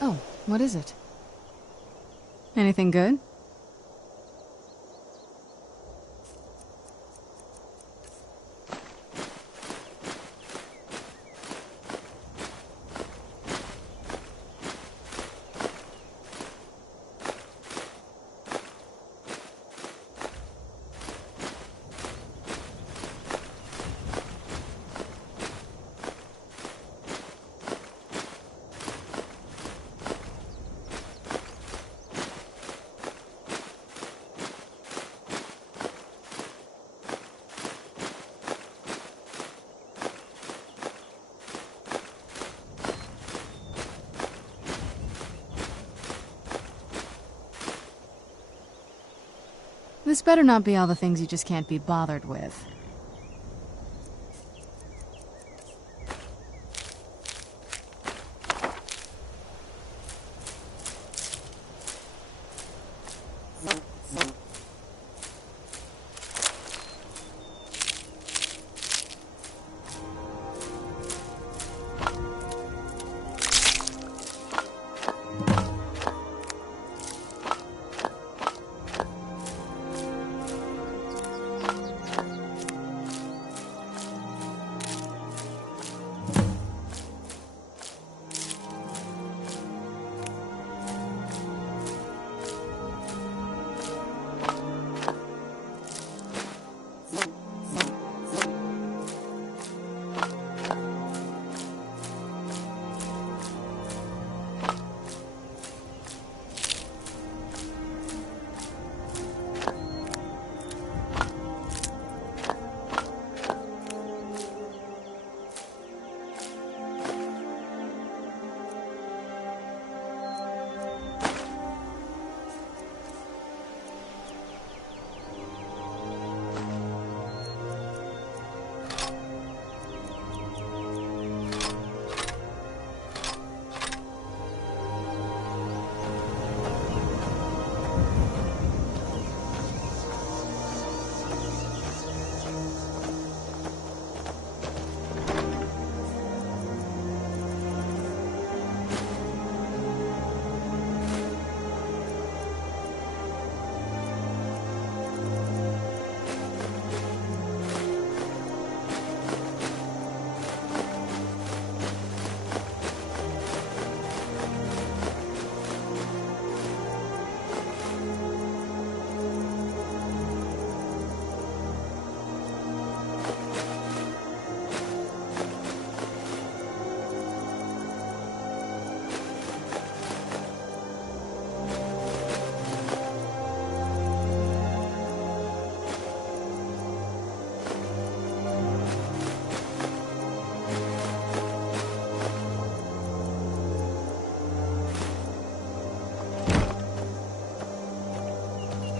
Oh, what is it? Anything good? This better not be all the things you just can't be bothered with.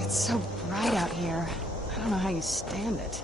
It's so bright out here. I don't know how you stand it.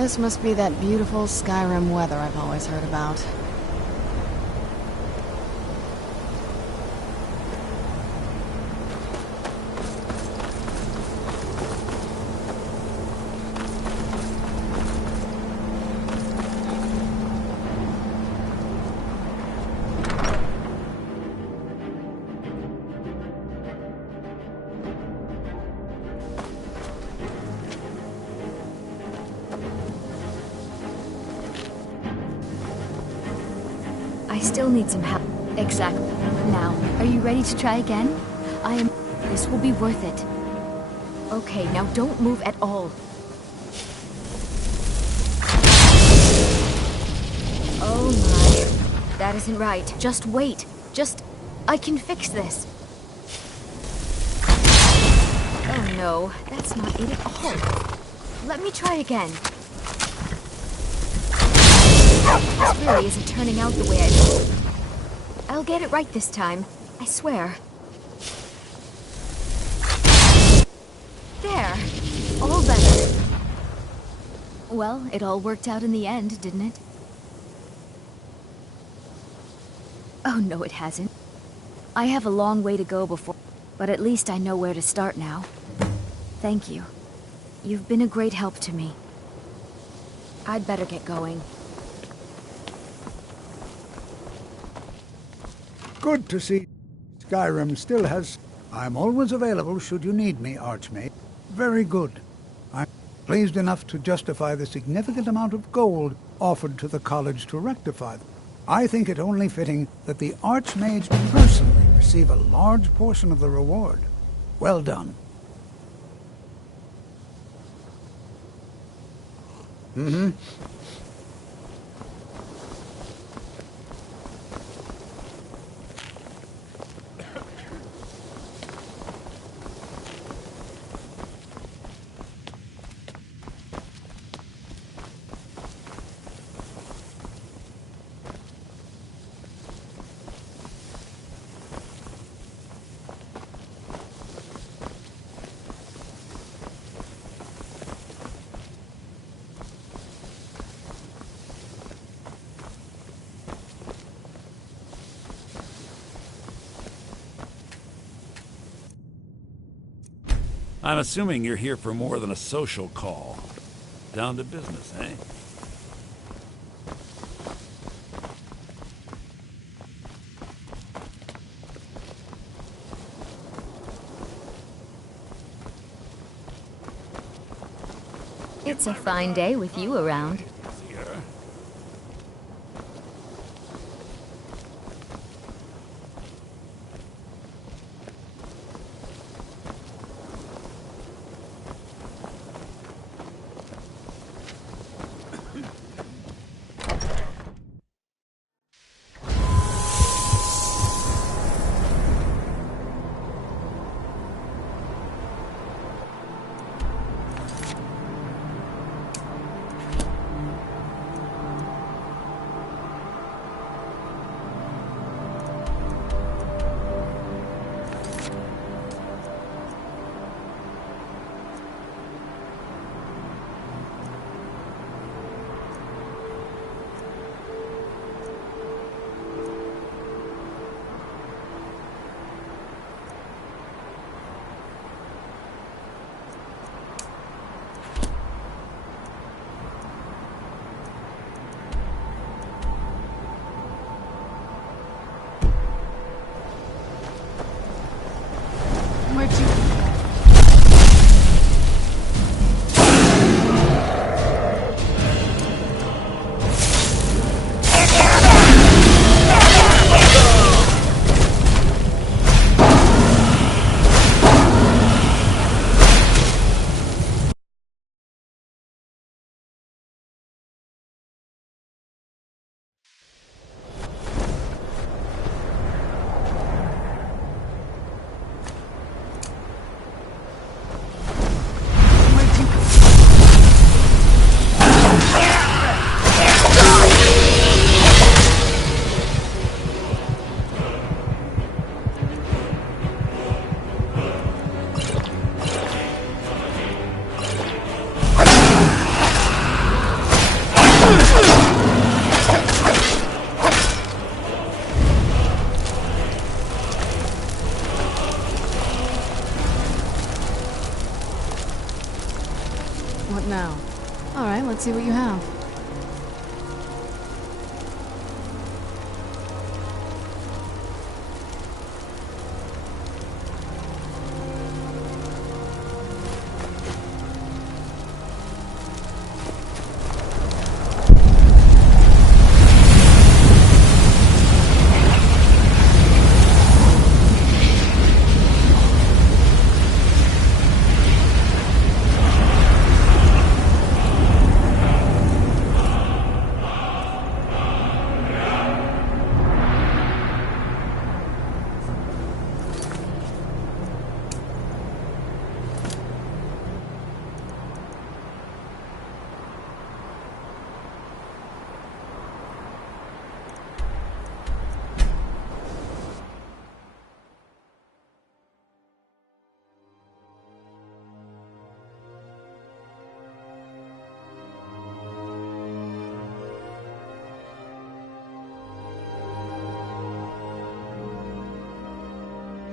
This must be that beautiful Skyrim weather I've always heard about. I still need some help. Exactly. Now, are you ready to try again? This will be worth it. Okay, now don't move at all. Oh my. That isn't right. Just wait. I can fix this. Oh no, that's not it at all. Let me try again. This really isn't turning out the way I hoped. I'll get it right this time. I swear. There. All better. Well, it all worked out in the end, didn't it? Oh, no, it hasn't. I have a long way to go before... But at least I know where to start now. Thank you. You've been a great help to me. I'd better get going. Good to see Skyrim still has... I'm always available should you need me, Archmage. Very good. I'm pleased enough to justify the significant amount of gold offered to the college to rectify them. I think it only fitting that the Archmage personally receive a large portion of the reward. Well done. Mm-hmm. I'm assuming you're here for more than a social call. Down to business, eh? It's a fine day with you around. Let's see what you have.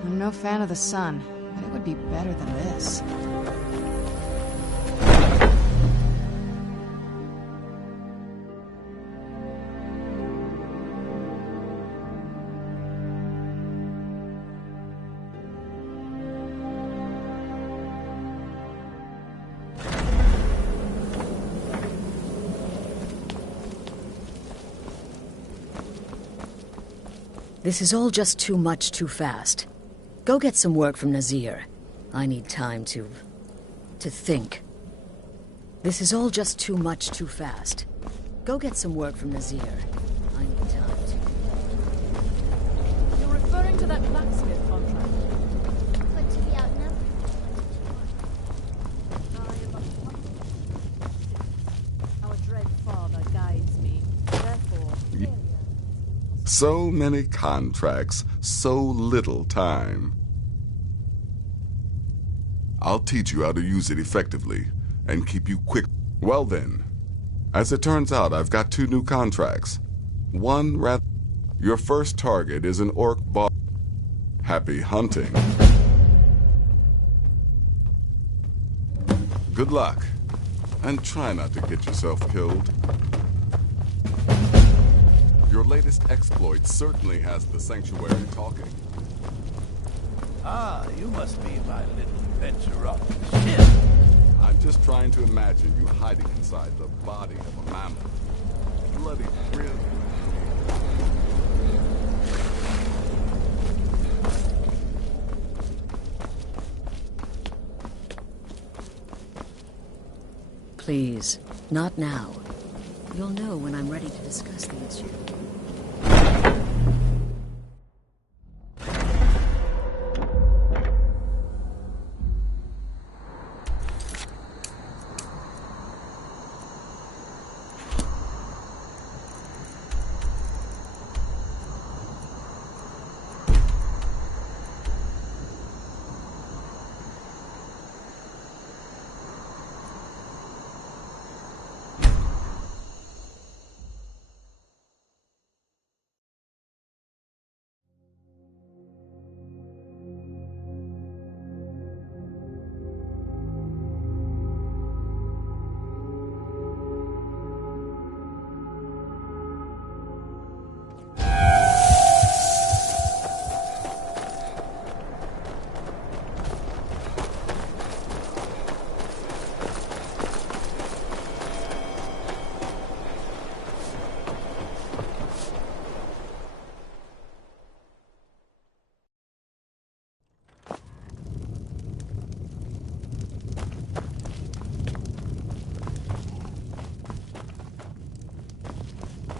I'm no fan of the sun, but it would be better than this. This is all just too much too fast. Go get some work from Nazir. I need time to think. This is all just too much too fast. Go get some work from Nazir. I need time to... You're referring to that blacksmith contract? But to be outnumbered. Our dread father guides me. Therefore, failure. So many contracts, so little time. I'll teach you how to use it effectively and keep you quick. Well then, as it turns out, I've got 2 new contracts. One rather... Your first target is an orc boss. Happy hunting. Good luck, and try not to get yourself killed. Your latest exploit certainly has the sanctuary talking. Ah, you must be my little adventure on the ship. I'm just trying to imagine you hiding inside the body of a mammoth. Bloody brilliant. Please, not now. You'll know when I'm ready to discuss the issue.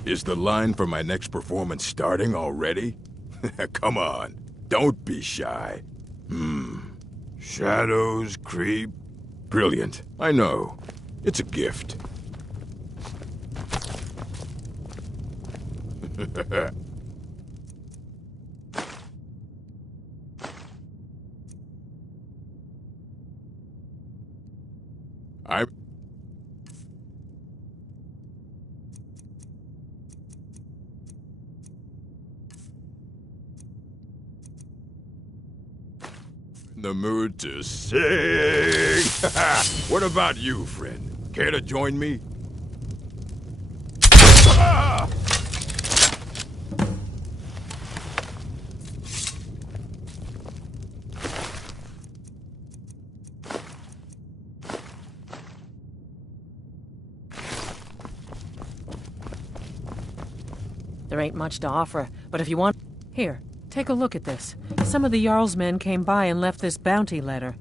Is the line for my next performance starting already? Come on, don't be shy. Shadows creep. Brilliant, I know. It's a gift. I'm... in the mood to sing. What about you, friend? Care to join me? There ain't much to offer, but if you want... Here, take a look at this. Some of the Jarl's men came by and left this bounty letter.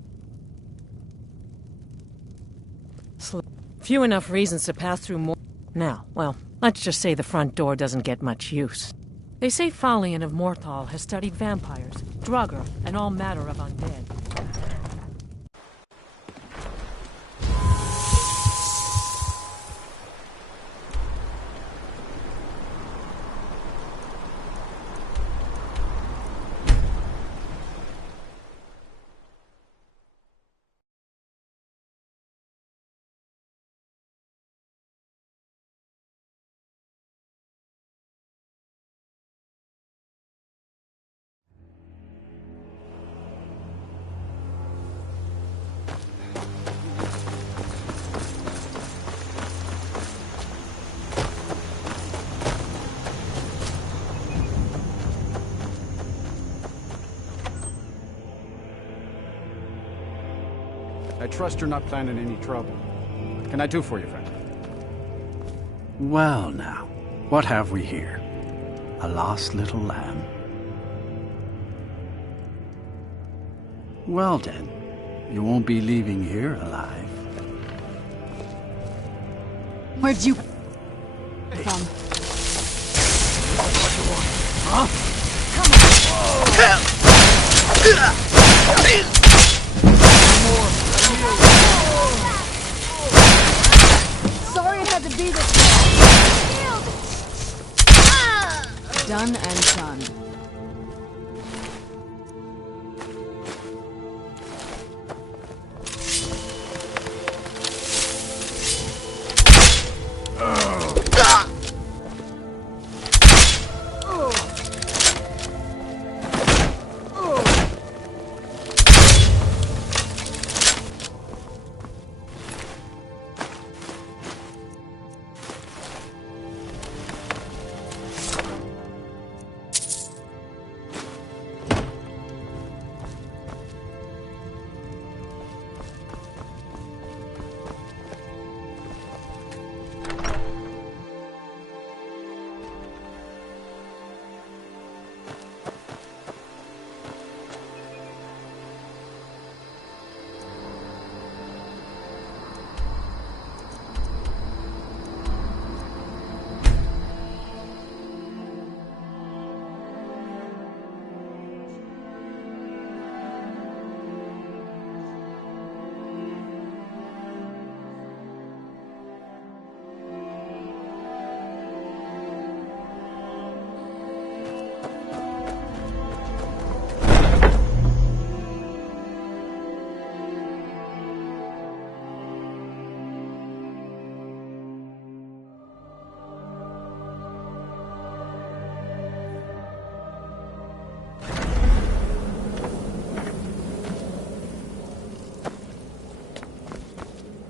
Few enough reasons to pass through more... Now, well, let's just say the front door doesn't get much use. They say Falion of Morthal has studied vampires, Draugr, and all manner of undead. I trust you're not planning any trouble. What can I do for you, friend? Well now, what have we here? A lost little lamb? Well then, you won't be leaving here alive. Where'd you... from? Huh? Sorry it had to be this way. Done and done.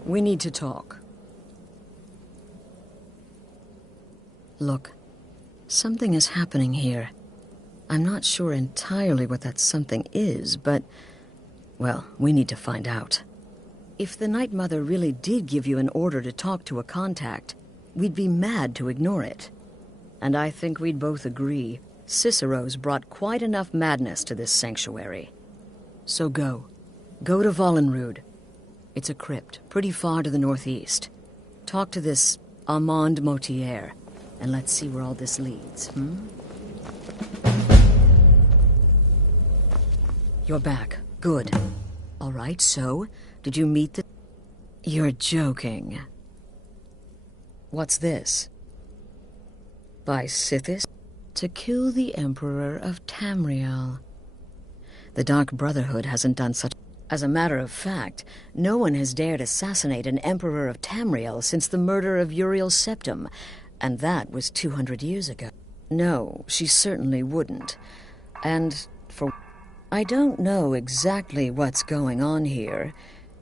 We need to talk. Look, something is happening here. I'm not sure entirely what that something is, but... well, we need to find out. If the Night Mother really did give you an order to talk to a contact, we'd be mad to ignore it. And I think we'd both agree Cicero's brought quite enough madness to this sanctuary. So go. Go to Vollenrud. It's a crypt, pretty far to the northeast. Talk to this Armand Motier, and let's see where all this leads, You're back. Good. All right, so, did you meet the... You're joking. What's this? By Sithis? To kill the Emperor of Tamriel. The Dark Brotherhood hasn't done such... As a matter of fact, no one has dared assassinate an Emperor of Tamriel since the murder of Uriel Septim, and that was 200 years ago. No, she certainly wouldn't. And for... I don't know exactly what's going on here,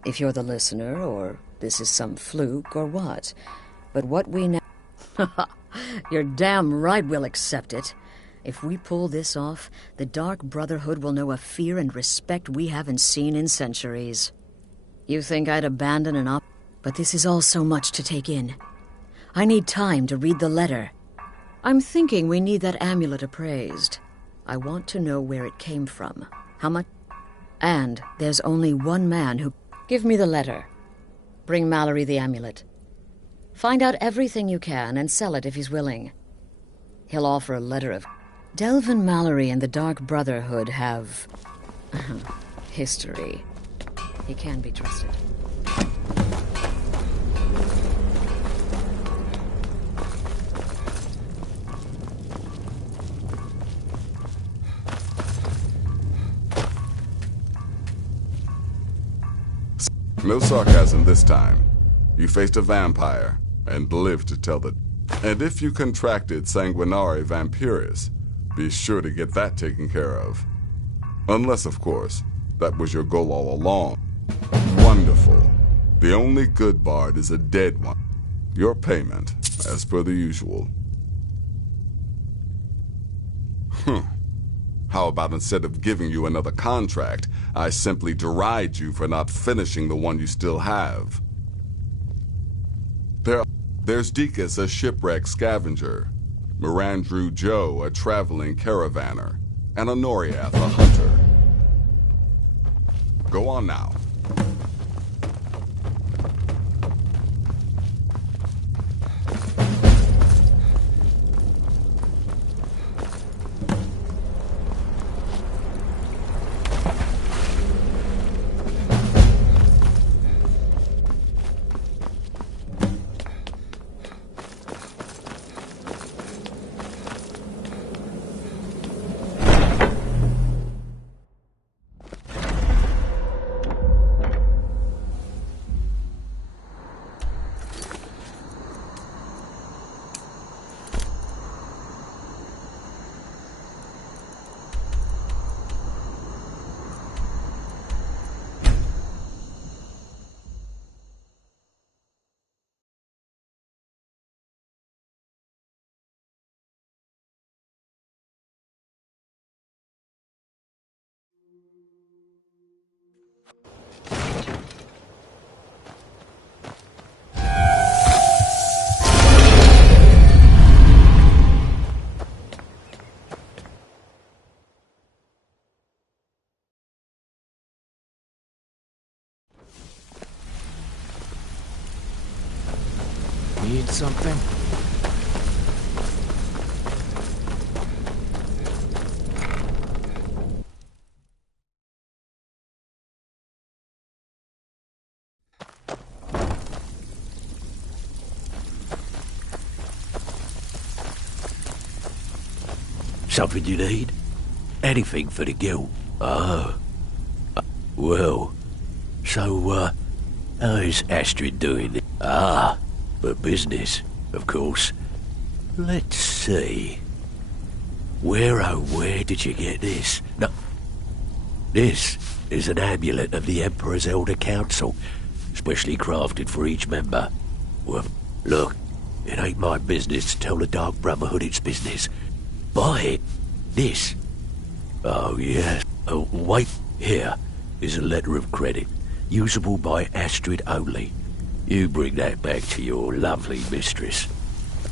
if you're the listener, or this is some fluke, or what. But what we know... You're damn right we'll accept it. If we pull this off, the Dark Brotherhood will know a fear and respect we haven't seen in centuries. You think I'd abandon an op... But this is all so much to take in. I need time to read the letter. I'm thinking we need that amulet appraised. I want to know where it came from, how much... And there's only one man who... Give me the letter. Bring Mallory the amulet. Find out everything you can and sell it if he's willing. He'll offer a letter of... Delvin Mallory and the Dark Brotherhood have... history. He can be trusted. No sarcasm this time. You faced a vampire and lived to tell the... And if you contracted Sanguinari Vampiris, be sure to get that taken care of. Unless, of course, that was your goal all along. Wonderful. The only good bard is a dead one. Your payment, as per the usual. How about instead of giving you another contract, I simply deride you for not finishing the one you still have? There's Dekas, a shipwreck scavenger, Mirandru Joe, a traveling caravaner, and Honoriath, a hunter. Go on now. Need something? Something you need? Anything for the guild? Oh. Well. So, how's Astrid doing? Ah, but business, of course. Let's see. Where, oh, where did you get this? No. This is an amulet of the Emperor's Elder Council, specially crafted for each member. Well, look, it ain't my business to tell the Dark Brotherhood its business. Buy it. This. Oh, yes. Oh, wait. Here is a letter of credit, usable by Astrid only. You bring that back to your lovely mistress.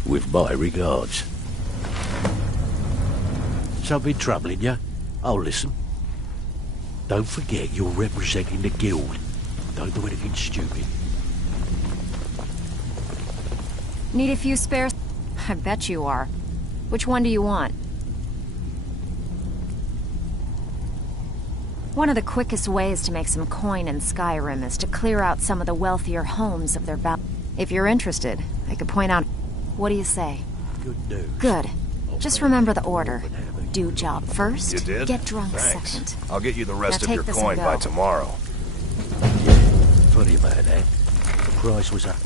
With my regards. Something troubling you? I'll listen. Don't forget you're representing the guild. Don't do anything stupid. Need a few spares? I bet you are. Which one do you want? One of the quickest ways to make some coin in Skyrim is to clear out some of the wealthier homes of their If you're interested, I could point out... What do you say? Good news. Good. Just remember the order. Do job first, You did? get drunk Thanks. second. I'll get you the rest Now of your take this coin and by go. tomorrow. Yeah, funny about that. The price was up.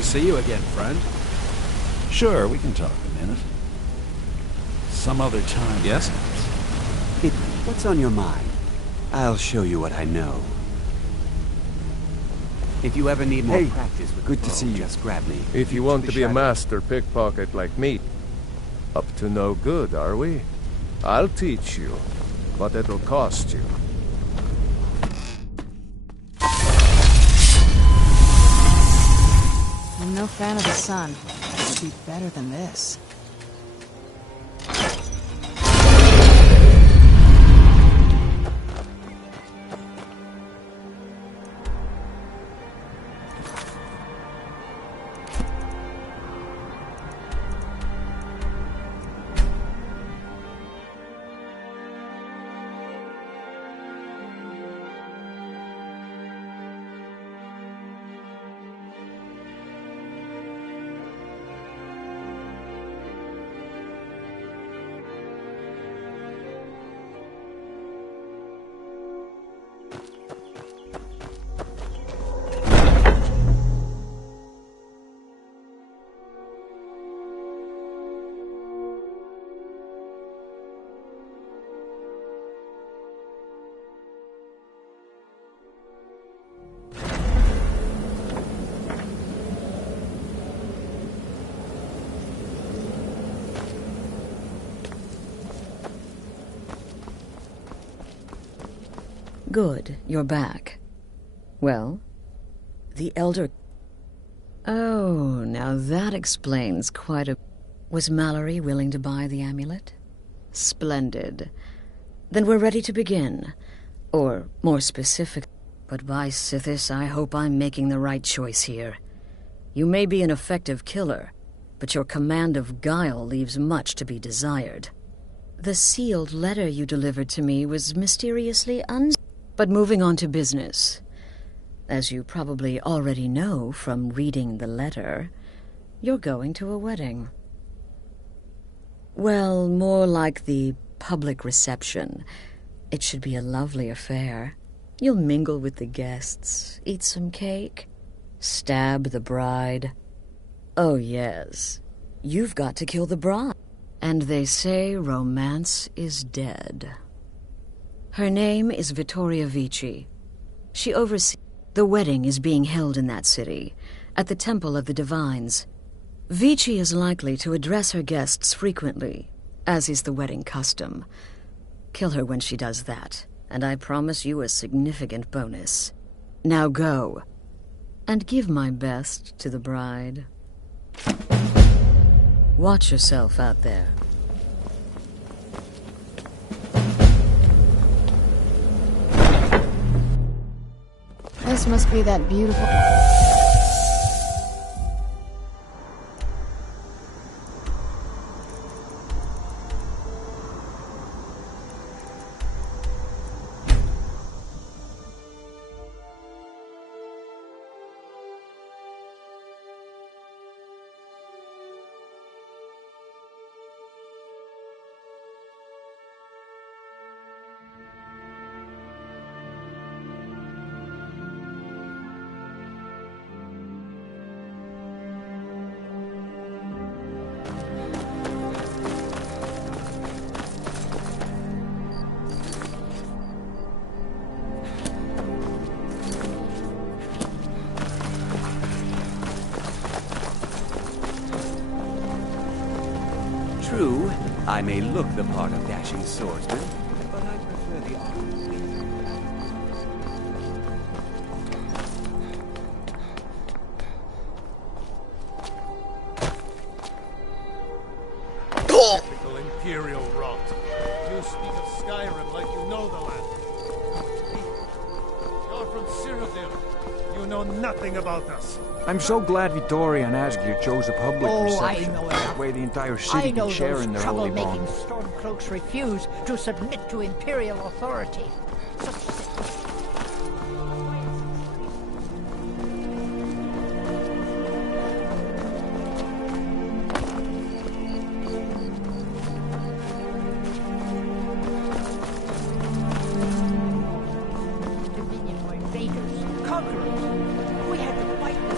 See you again, friend. Sure, we can talk a minute. Some other time. Yes? What's on your mind? I'll show you what I know. If you ever need more practice with good the to bow, see you. just grab me. If you want to be a master pickpocket like me, up to no good, are we? I'll teach you, but it'll cost you. I'm no fan of the sun. It would be better than this. Good, you're back. Well, the Elder... Oh, now that explains quite a... Was Mallory willing to buy the amulet? Splendid. Then we're ready to begin. Or, more specific... But by Sithis, I hope I'm making the right choice here. You may be an effective killer, but your command of guile leaves much to be desired. The sealed letter you delivered to me was mysteriously But moving on to business. As you probably already know from reading the letter, you're going to a wedding. Well, more like the public reception. It should be a lovely affair. You'll mingle with the guests, eat some cake, stab the bride. Oh, yes. You've got to kill the bride. And they say romance is dead. Her name is Vittoria Vici. She oversees... The wedding is being held in that city, at the Temple of the Divines. Vici is likely to address her guests frequently, as is the wedding custom. Kill her when she does that, and I promise you a significant bonus. Now go, and give my best to the bride. Watch yourself out there. This must be that beautiful... True, I may look the part of dashing swordsman, but I prefer the art. Typical Imperial rot. You speak of Skyrim like you know the land. You're from Cyrodiil. You know nothing about us. I'm so glad Vittoria and Asgeir chose a public reception. I know That way the entire city can share in their holy bond. troublemaking stormcloaks refuse to submit to Imperial authority. Dominion were invaders, conquerors. We had to fight them.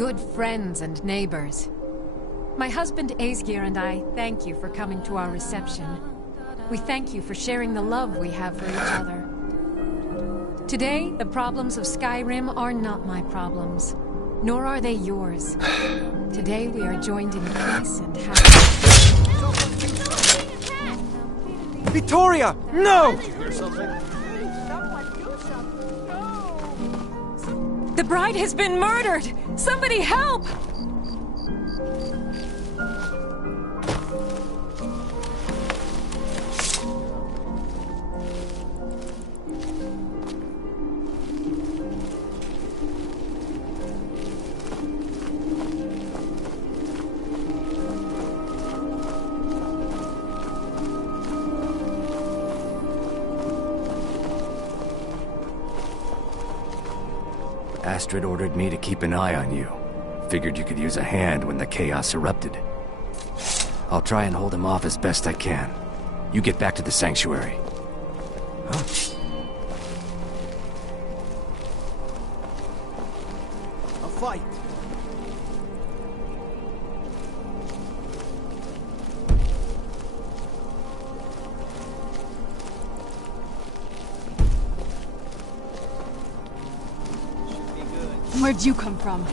good friends and neighbors. My husband Aesgir and I thank you for coming to our reception. We thank you for sharing the love we have for each other. Today, the problems of Skyrim are not my problems, nor are they yours. Today, we are joined in peace and happiness. Victoria! No! Did you hear something? The bride has been murdered! Somebody help! Astrid ordered me to keep an eye on you. Figured you could use a hand when the chaos erupted. I'll try and hold him off as best I can. You get back to the sanctuary. Huh? A fight! Where'd you come from?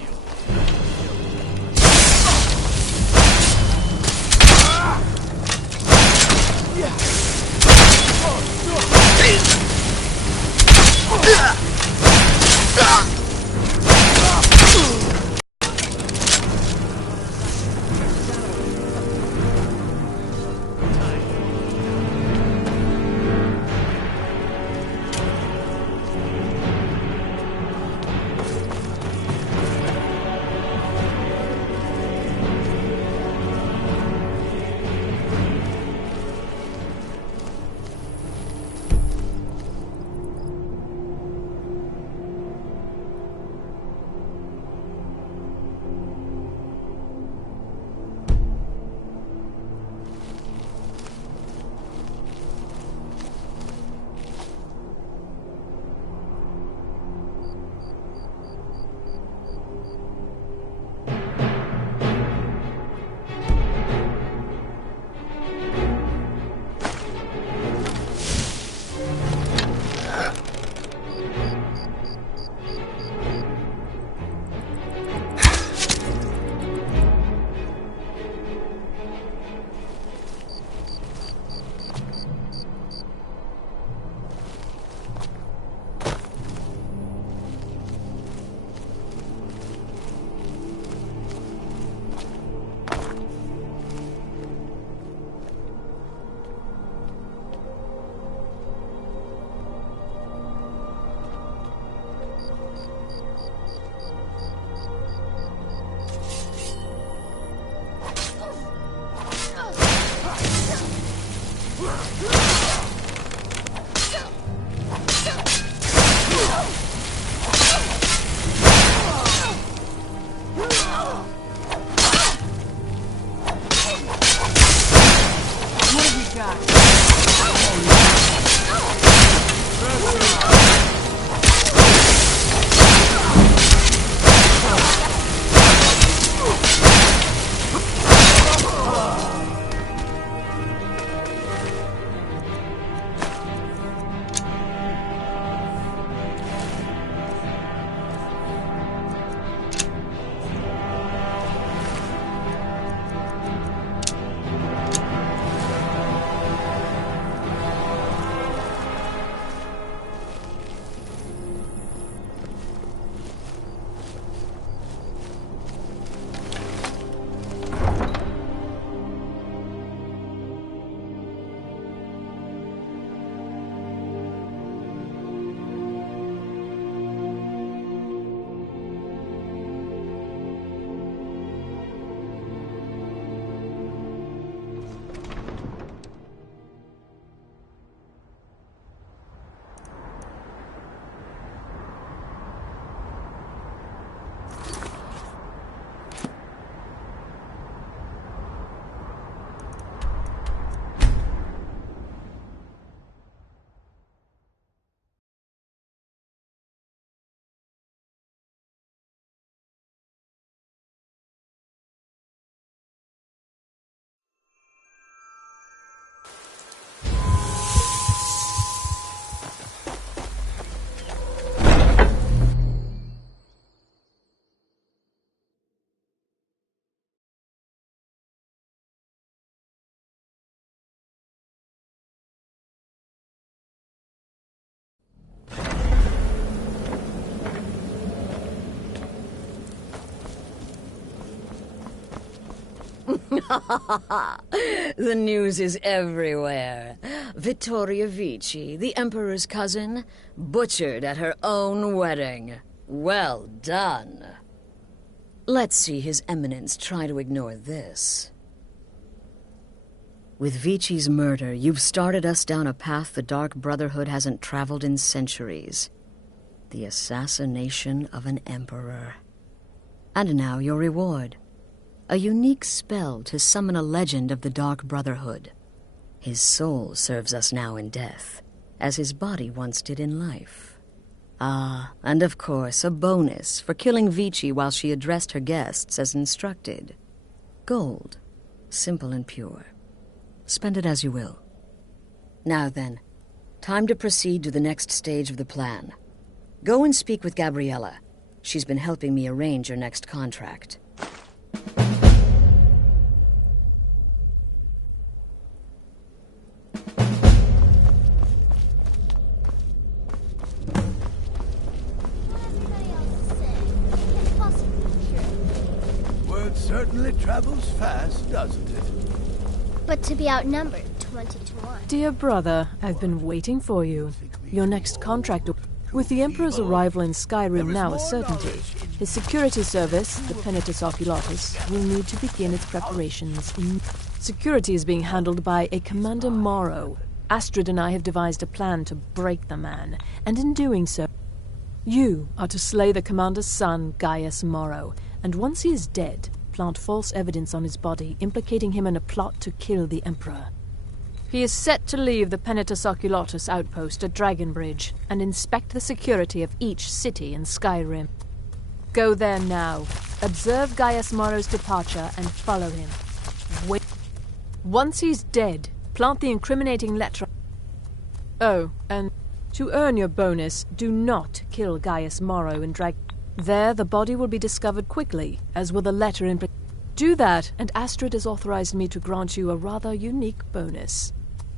The news is everywhere. Vittoria Vici, the Emperor's cousin, butchered at her own wedding. Well done. Let's see His Eminence try to ignore this. With Vici's murder, you've started us down a path the Dark Brotherhood hasn't traveled in centuries. The assassination of an emperor. And now your reward. A unique spell to summon a legend of the Dark Brotherhood. His soul serves us now in death, as his body once did in life. Ah, and of course, a bonus for killing Vici while she addressed her guests as instructed. Gold. Simple and pure. Spend it as you will. Now then, time to proceed to the next stage of the plan. Go and speak with Gabriella. She's been helping me arrange your next contract. Word certainly travels fast, doesn't it? But to be outnumbered 20 to 1. Dear brother, I've been waiting for you. Your next contract. With the Emperor's arrival in Skyrim now a certainty, his security service, the Penitus Oculatus, will need to begin its preparations. Security is being handled by a Commander Morrow. Astrid and I have devised a plan to break the man, and in doing so, you are to slay the Commander's son, Gaius Morrow, and once he is dead, plant false evidence on his body, implicating him in a plot to kill the Emperor. He is set to leave the Penitus Oculatus outpost at Dragonbridge and inspect the security of each city in Skyrim. Go there now, observe Gaius Morrow's departure, and follow him. Wait. Once he's dead, plant the incriminating letter. Oh, and to earn your bonus, do not kill Gaius Morrow in There, the body will be discovered quickly, as will the letter in. Do that, and Astrid has authorized me to grant you a rather unique bonus.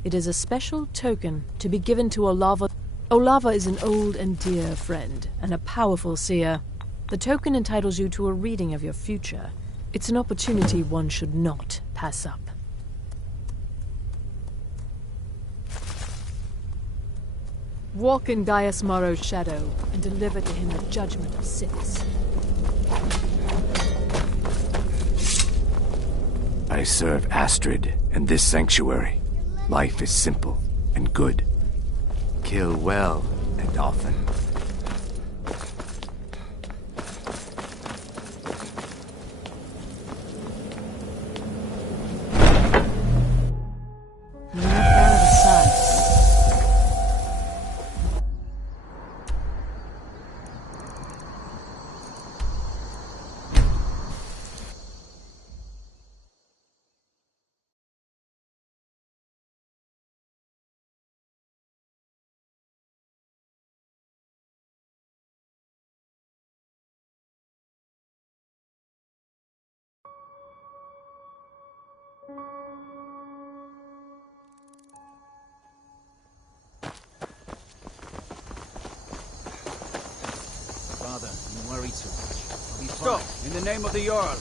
It is a special token to be given to Olava. Olava is an old and dear friend, and a powerful seer. The token entitles you to a reading of your future. It's an opportunity one should not pass up. Walk in Gaius Morrow's shadow, and deliver to him the judgment of Siths. I serve Astrid and this sanctuary. Life is simple and good. Kill well and often. Father, you worry too much. I'll be Stop! fine. In the name of the Jarl!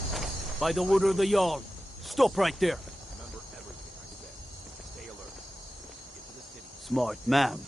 By the order of the Jarl. Stop right there. Remember everything I said. Stay alert. Get to the city. Smart man.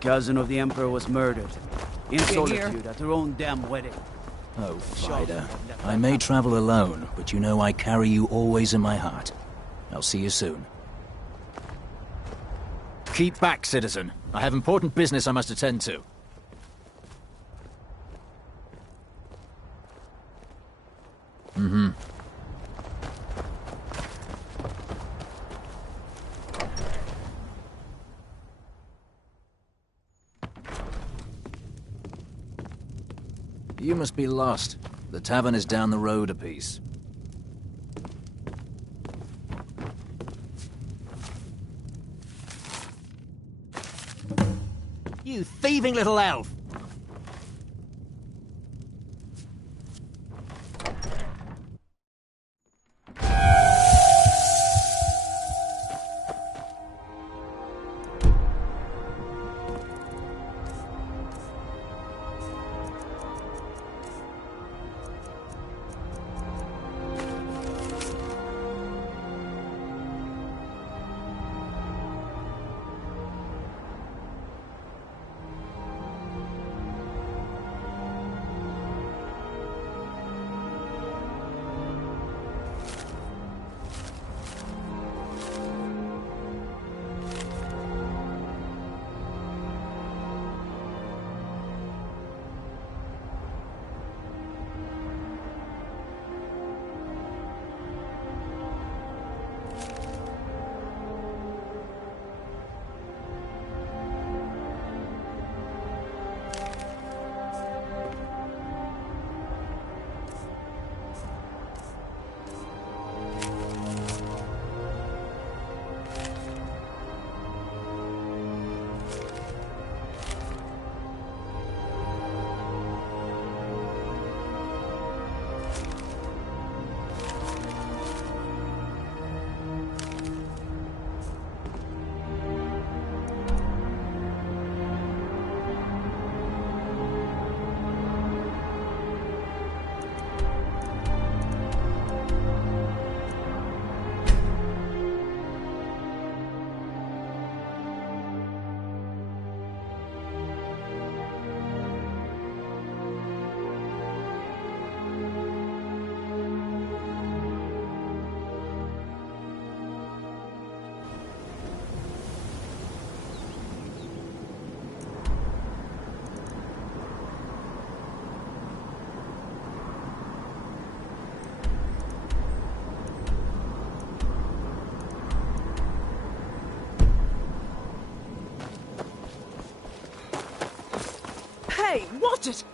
Cousin of the Emperor was murdered. In solitude at her own damn wedding. Oh, Fider. I may travel alone, but you know I carry you always in my heart. I'll see you soon. Keep back, citizen. I have important business I must attend to. Mm-hmm. You must be lost. The tavern is down the road a piece. You thieving little elf! Hey, watch it!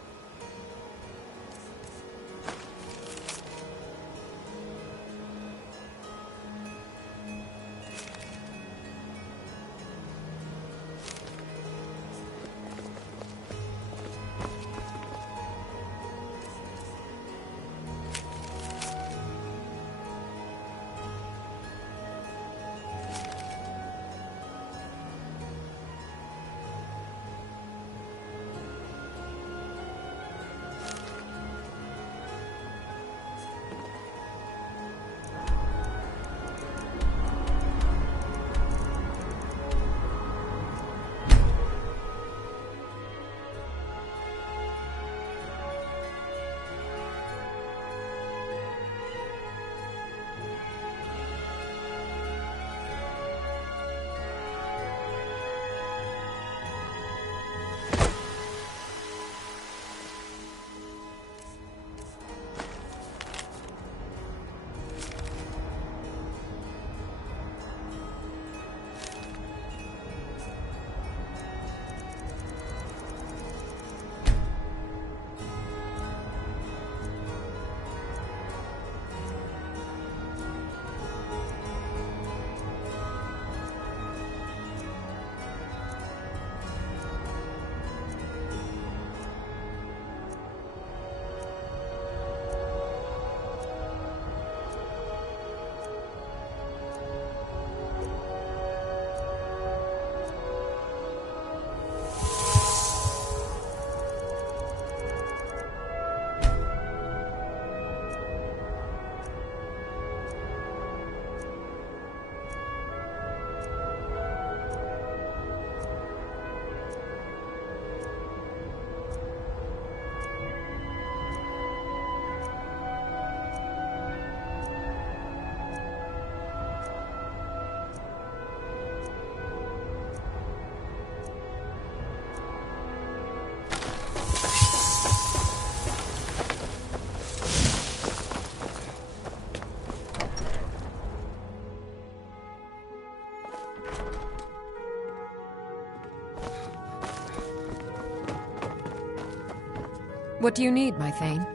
What do you need, my Thane?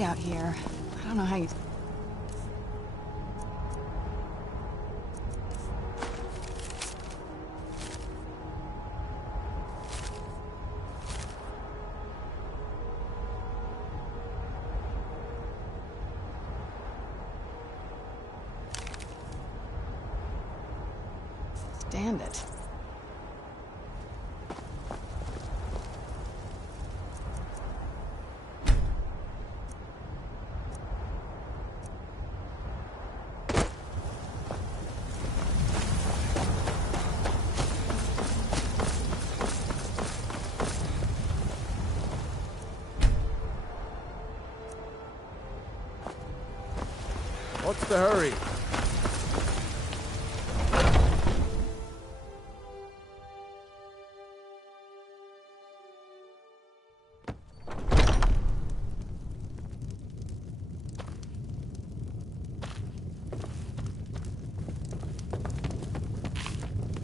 Out here. I don't know how you... stand it. What's the hurry?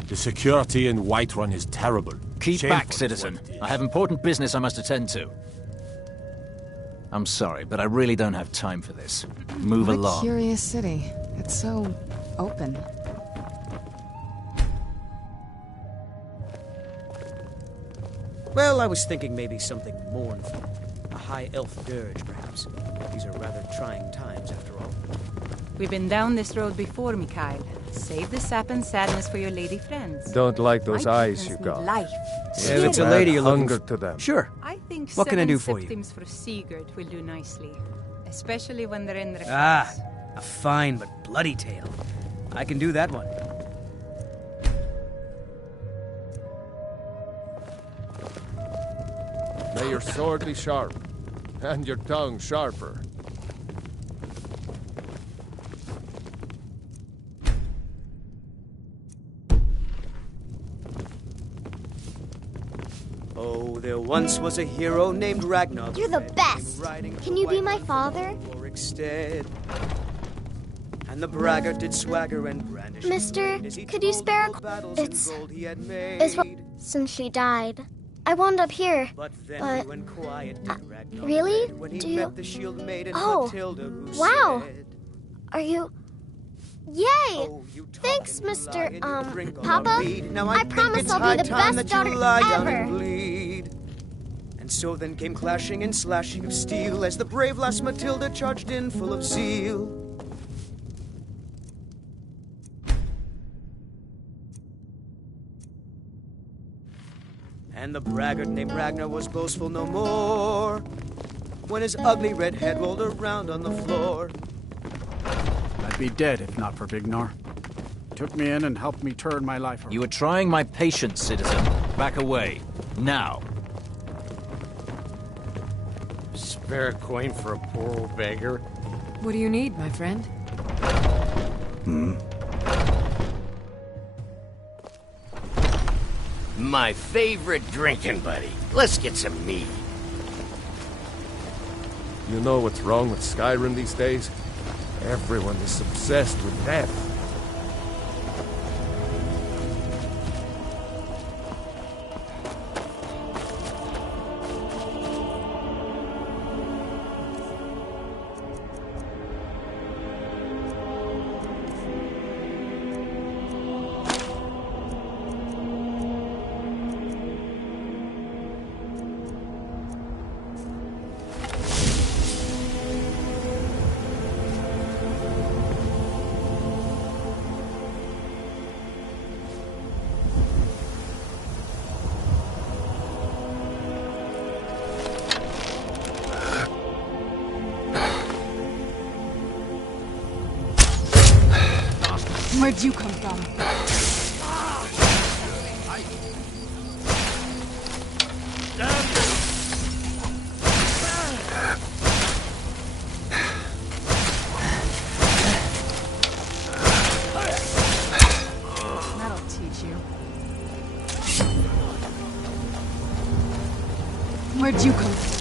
The security in Whiterun is terrible. Keep Shameful back, citizen. I have important business I must attend to. I'm sorry, but I really don't have time for this. Move What a along. curious city. It's so open. Well, I was thinking maybe something mournful. A high elf dirge, perhaps. These are rather trying times, after all. We've been down this road before, Mikhail. Save the sap and sadness for your lady friends. Don't like those My eyes you chickens got. need life. Yeah, if it's a lady you're looking hunger for... to them. Sure. I think What can I do for you? septims for Sigurd will do nicely. Especially when they're in the Ah, a fine but bloody tale. I can do that one. May your sword be sharp, and your tongue sharper. Oh, there once was a hero named Ragnar. You're the best. Can you be my father? Instead. And the braggart did swagger and brandish. Mister, could you spare a... It's what... Since she died. I wound up here. But really? Do you... Oh, wow. Are you... Yay! Thanks, Mr. Papa. I promise I'll be the best daughter ever. And so then came clashing and slashing of steel as the brave lass Matilda charged in full of zeal. And the braggart named Ragnar was boastful no more when his ugly red head rolled around on the floor. I'd be dead if not for Vignar. Took me in and helped me turn my life around. You are trying my patience, citizen. Back away. Now. Spare a coin for a poor old beggar? What do you need, my friend? My favorite drinking buddy. Let's get some mead. You know what's wrong with Skyrim these days? Everyone is obsessed with death. Where'd you come from? That'll teach you. Where'd you come from?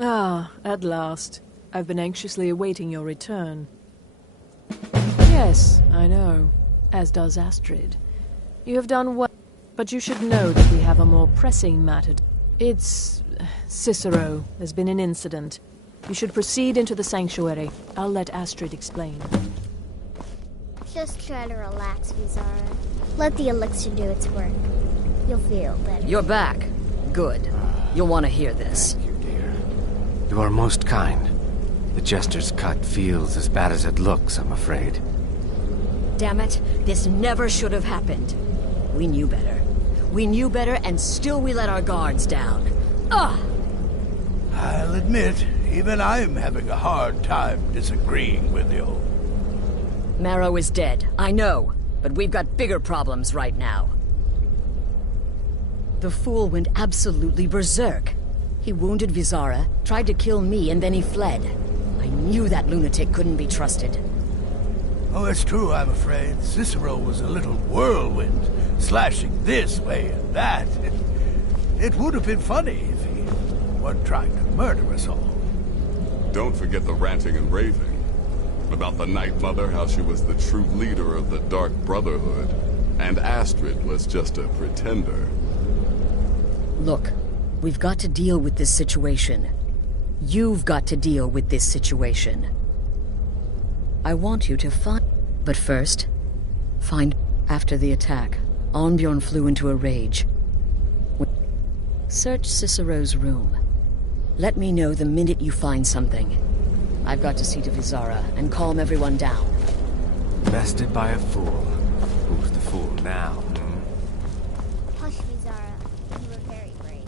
Ah, at last. I've been anxiously awaiting your return. Yes, I know. As does Astrid. You have done well, but you should know that we have a more pressing matter. It's... Cicero. There's been an incident. You should proceed into the sanctuary. I'll let Astrid explain. Just try to relax, Vizara. Let the elixir do its work. You'll feel better. You're back. Good. You'll want to hear this. You are most kind. The Jester's cut feels as bad as it looks, I'm afraid. Damn it, this never should have happened. We knew better. We knew better, and still we let our guards down. Ugh! I'll admit, even I'm having a hard time disagreeing with you. Marrow is dead, I know, but we've got bigger problems right now. The fool went absolutely berserk. He wounded Vizara, tried to kill me, and then he fled. I knew that lunatic couldn't be trusted. Oh, it's true, I'm afraid. Cicero was a little whirlwind, slashing this way and that. It would have been funny if he weren't trying to murder us all. Don't forget the ranting and raving. About the Night Mother, how she was the true leader of the Dark Brotherhood, and Astrid was just a pretender. Look, we've got to deal with this situation. You've got to deal with this situation. I want you to find... But first, find... After the attack, Arnbjorn flew into a rage. Search Cicero's room. Let me know the minute you find something. I've got to see to Vizara and calm everyone down. Bested by a fool. Who's the fool now? Hush, Vizara. You were very brave.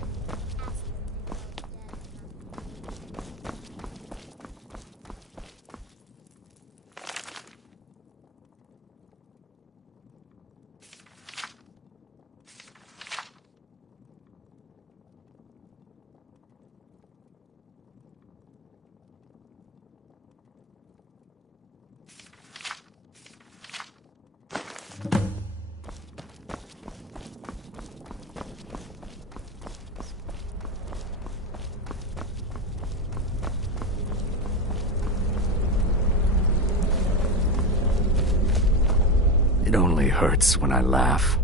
It only hurts when I laugh.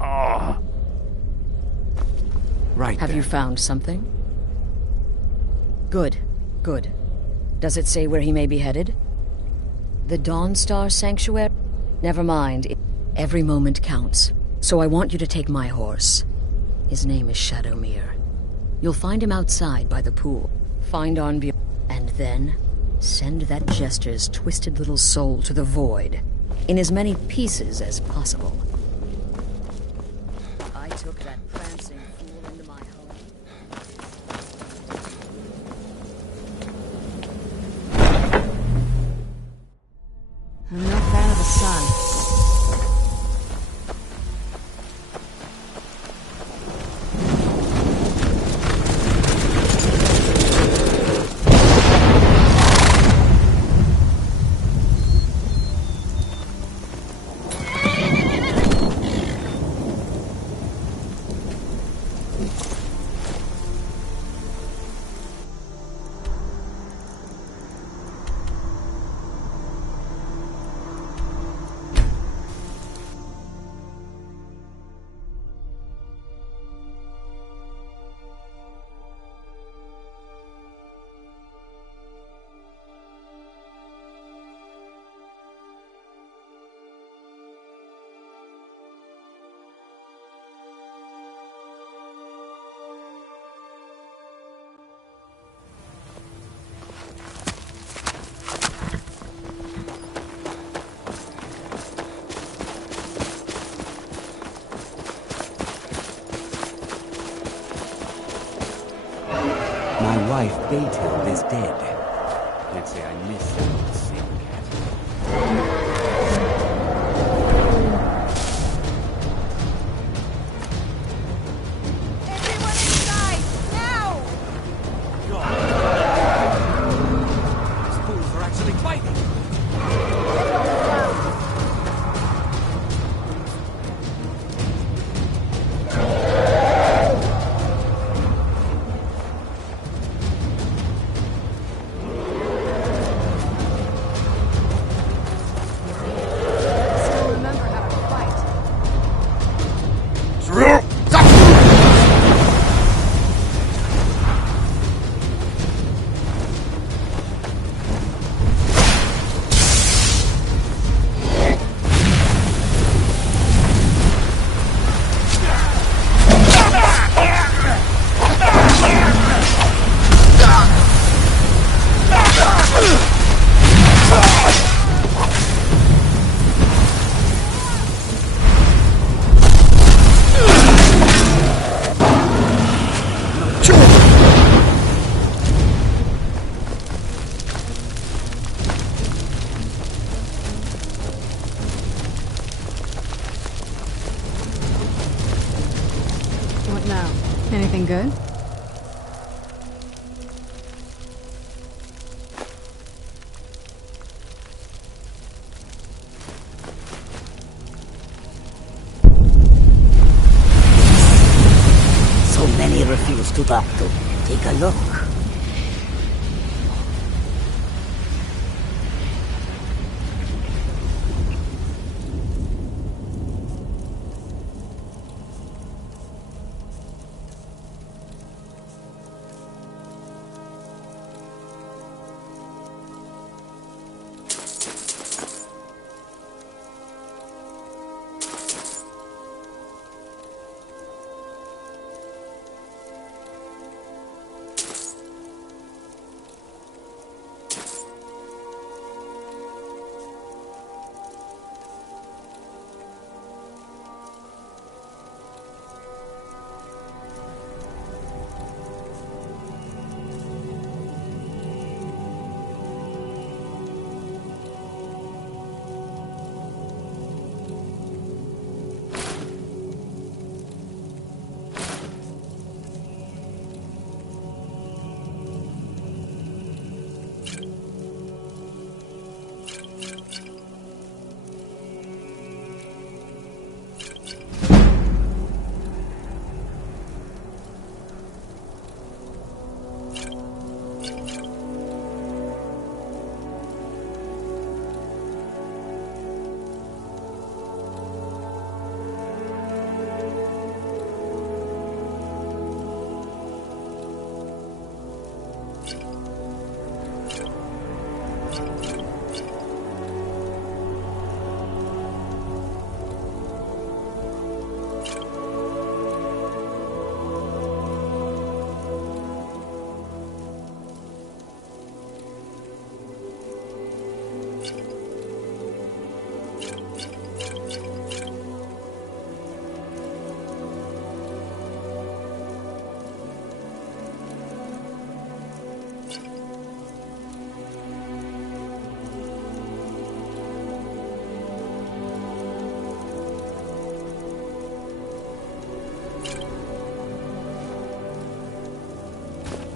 Oh. Right Have then. you found something? Good, good. Does it say where he may be headed? The Dawnstar Sanctuary? Never mind. Every moment counts. So I want you to take my horse. His name is Shadowmere. You'll find him outside by the pool. Find Arnbjorn, and then send that jester's twisted little soul to the void, in as many pieces as possible. I took that prancing fool into my home. I'm no fan of the sun. My wife, Beethild, is dead. Can't say I miss that old sick cat. What now? Anything good? So many refuse to battle. Take a look.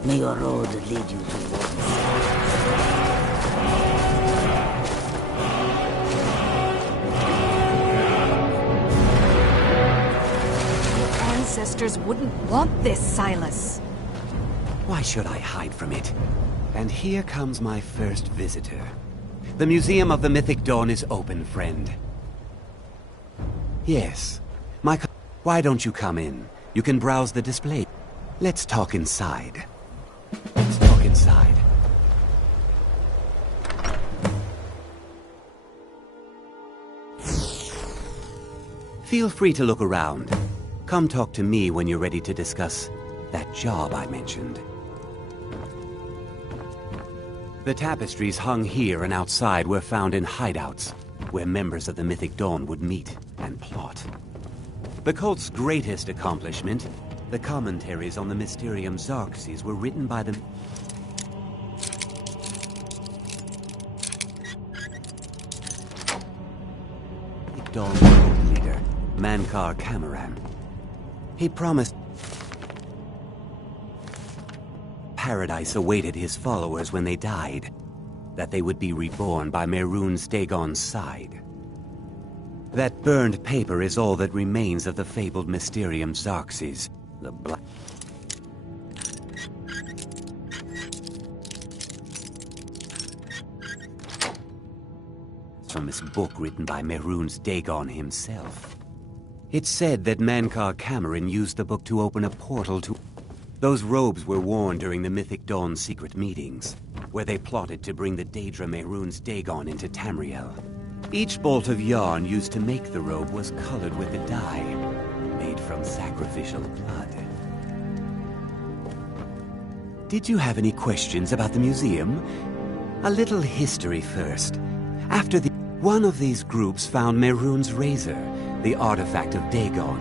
May your road lead you towards Ancestors wouldn't want this, Silas. Why should I hide from it? And here comes my first visitor. The Museum of the Mythic Dawn is open, friend. Yes. Why don't you come in? You can browse the display. Let's talk inside. Let's talk inside. Feel free to look around. Come talk to me when you're ready to discuss that job I mentioned. The tapestries hung here and outside were found in hideouts, where members of the Mythic Dawn would meet and plot. The cult's greatest accomplishment, the commentaries on the Mysterium Xarxes, were written by the Mythic Dawn cult leader, Mankar Cameron. He promised paradise awaited his followers when they died, that they would be reborn by Mehrunes Dagon's side. That burned paper is all that remains of the fabled Mysterium Xarxes, the black. From this book written by Mehrunes Dagon himself. It's said that Mankar Cameron used the book to open a portal to... Those robes were worn during the Mythic Dawn's secret meetings, where they plotted to bring the Daedra Mehrunes Dagon into Tamriel. Each bolt of yarn used to make the robe was colored with a dye, made from sacrificial blood. Did you have any questions about the museum? A little history first. After one of these groups found Mehrunes' razor, the artifact of Dagon.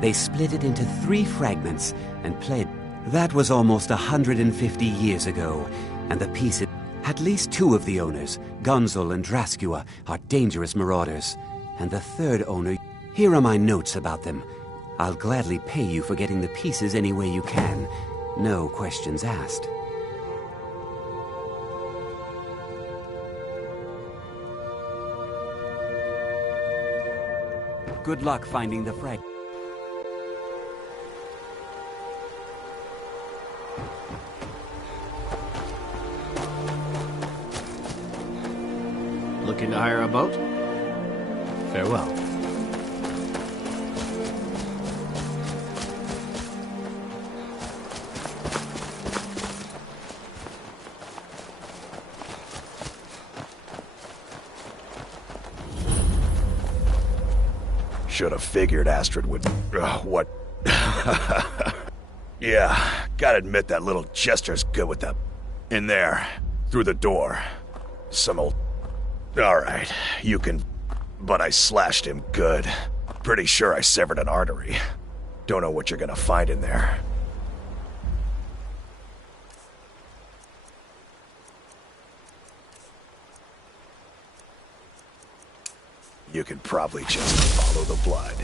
They split it into 3 fragments and played. That was almost 150 years ago, and the pieces... At least 2 of the owners, Gunzel and Draskua, are dangerous marauders. And the 3rd owner... Here are my notes about them. I'll gladly pay you for getting the pieces any way you can. No questions asked. Good luck finding the frag... Looking to hire a boat? Farewell. Should have figured Astrid would... what? Yeah, gotta admit that little Chester's good with the... In there, through the door. Some old... Alright, you can... But I slashed him good. Pretty sure I severed an artery. Don't know what you're gonna find in there. You can probably just follow the blood.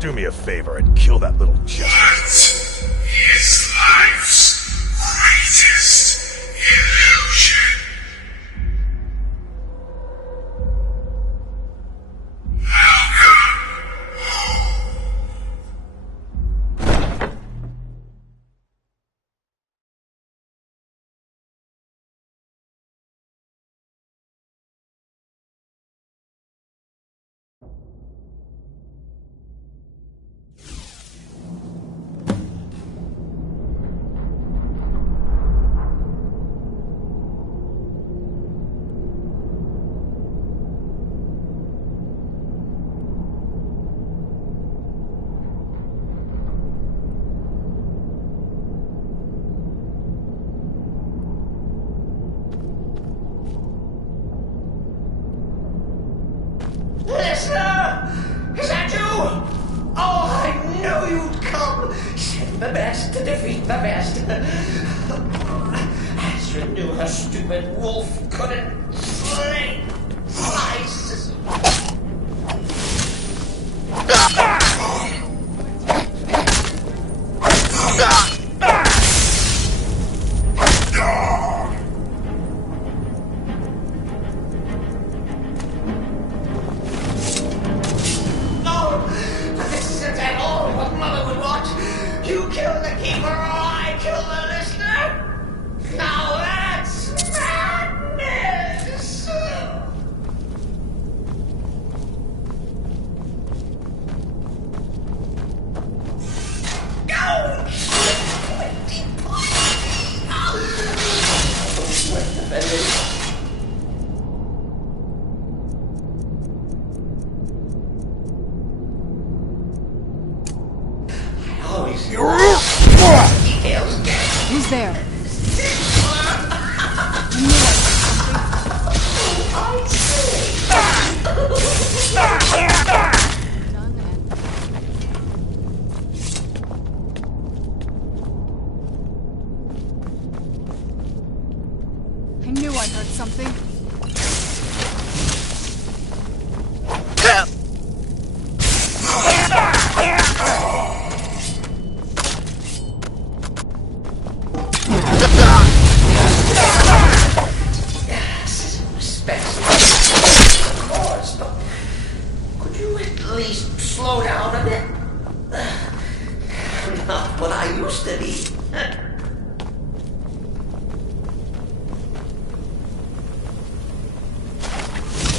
Do me a favor and kill that little Chester. What is life's greatest illusion? Oh, I knew you'd come! Send the best to defeat the best. Astrid knew her stupid wolf couldn't slay my sister. Who's there? I knew I heard something.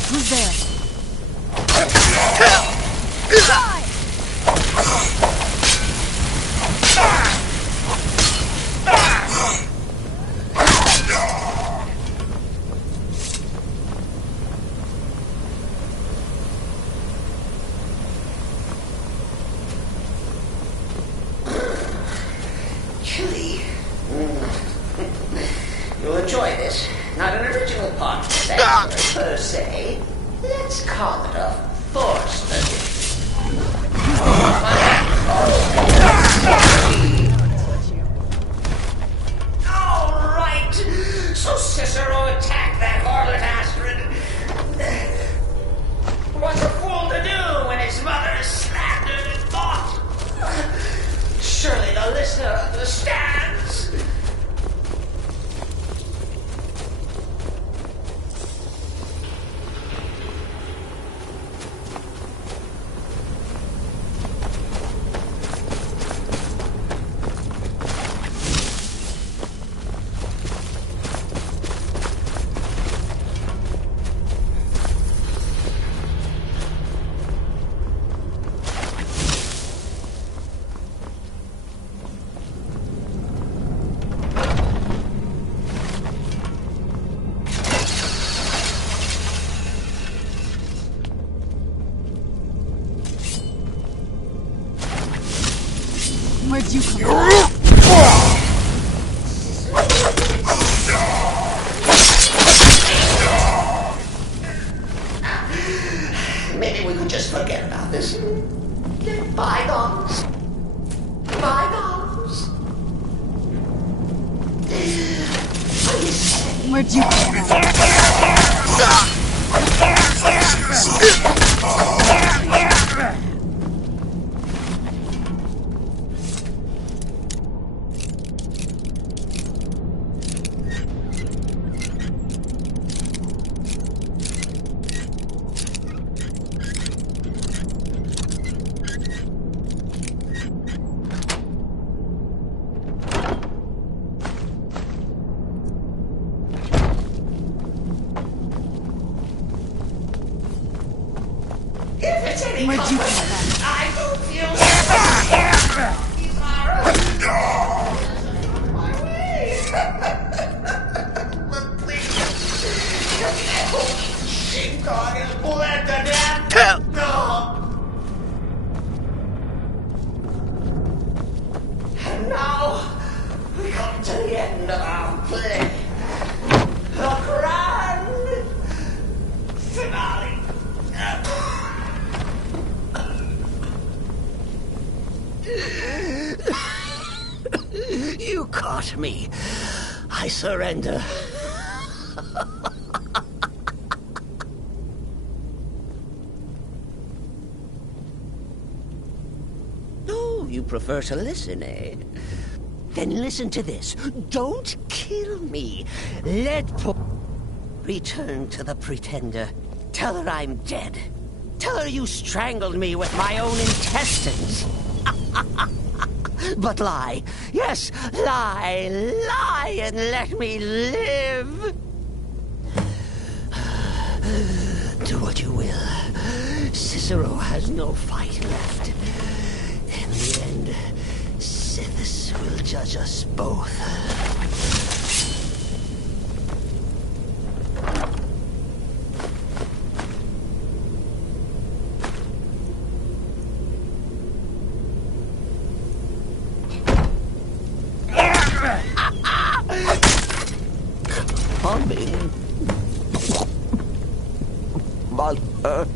Who's there? Chili. You'll enjoy this. Not an original part of the per se. Let's call it a forced addition. All right. So Cicero attacked that harlot Astrid. What's a fool to do when his mother is slandered and mocked? Surely the listener understands. Where'd you come from? Maybe we could just forget about this. Get bygones. Bygones. Where'd you come from? Where'd you come from? I don't feel sheepdog is bled to death. No. And now we come to the end of our play. The grand finale. caught me. I surrender. Oh, you prefer to listen, eh? Then listen to this. Don't kill me. Return to the Pretender. Tell her I'm dead. Tell her you strangled me with my own intestines. But lie. Yes, lie. Lie and let me live. Do what you will. Cicero has no fight left. In the end, Sithis will judge us both. Humming. Mother.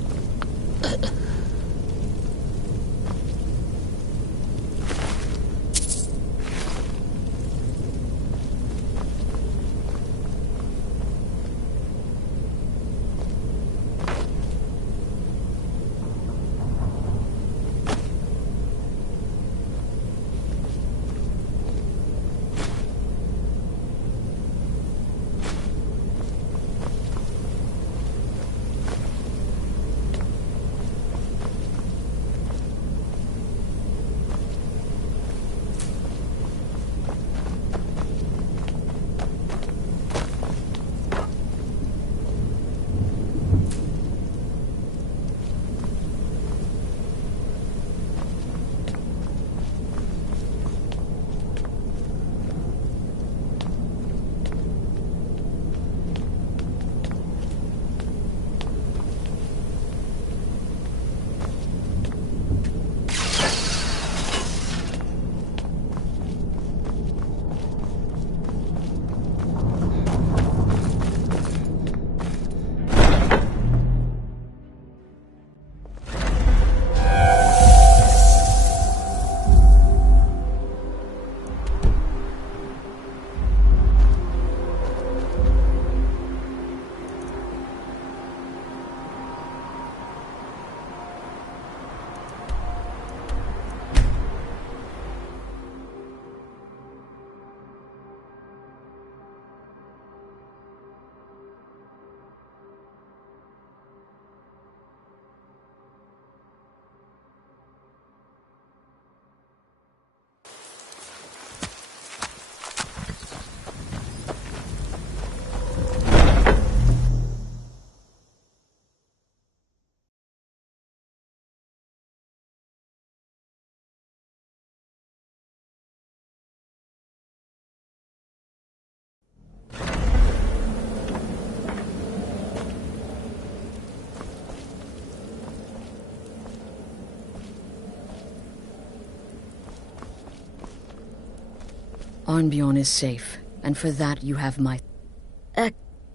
Arnbjorn is safe, and for that you have my...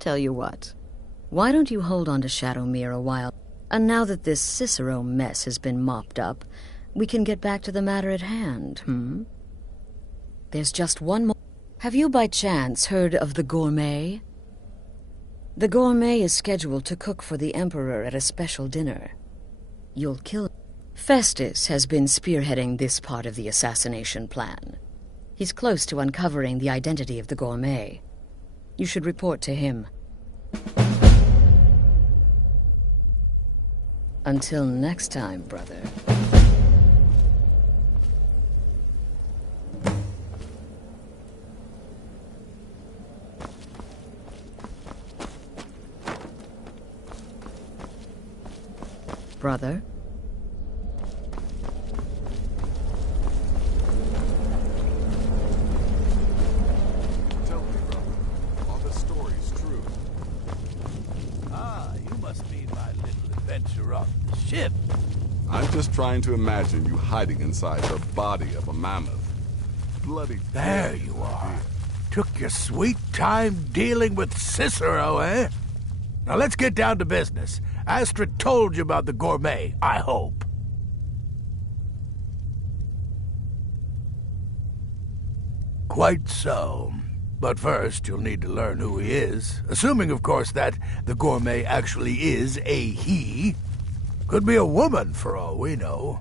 Tell you what, why don't you hold on to Shadowmere a while? And now that this Cicero mess has been mopped up, we can get back to the matter at hand, There's just one more... Have you by chance heard of the Gourmet? The Gourmet is scheduled to cook for the Emperor at a special dinner. You'll kill... Festus has been spearheading this part of the assassination plan. He's close to uncovering the identity of the Gourmet. You should report to him. Until next time, brother. Brother? Ship. I'm just trying to imagine you hiding inside the body of a mammoth. Bloody... There you are. Took your sweet time dealing with Cicero, eh? Now let's get down to business. Astrid told you about the Gourmet, I hope. Quite so. But first, you'll need to learn who he is. Assuming, of course, that the gourmet actually is a he. Could be a woman, for all we know.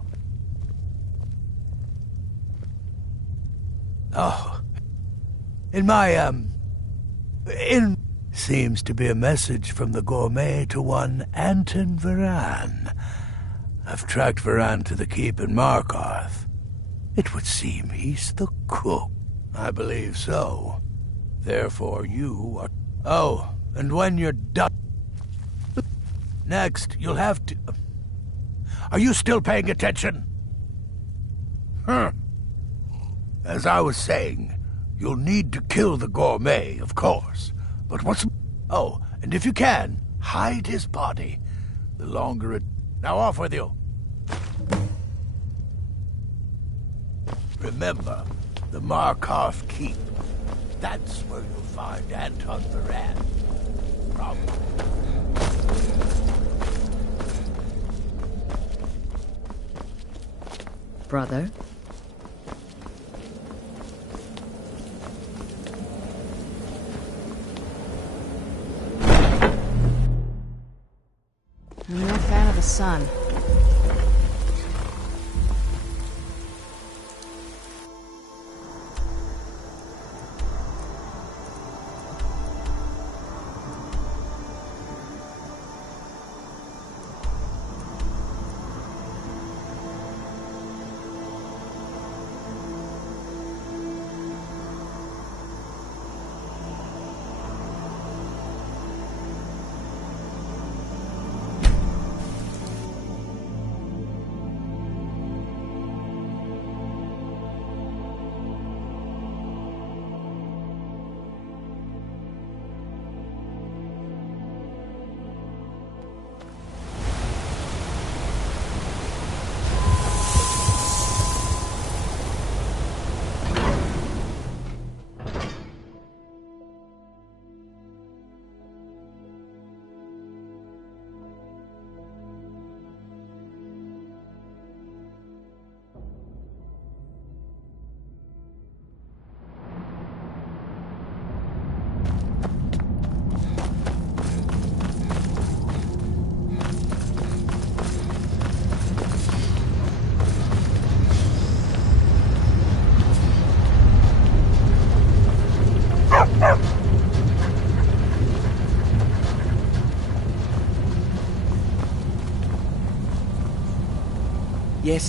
Oh. Seems to be a message from the gourmet to one Anton Varan. I've tracked Varan to the keep in Markarth. It would seem he's the cook. I believe so. Therefore, you are... Oh, and when you're done... Next, you'll have to... Are you still paying attention? As I was saying, you'll need to kill the gourmet, of course. But what's... Oh, and if you can, hide his body. The longer it... Now off with you. Remember, the Markarth Keep. That's where you'll find Anton Varan. Brother? I'm no fan of the sun.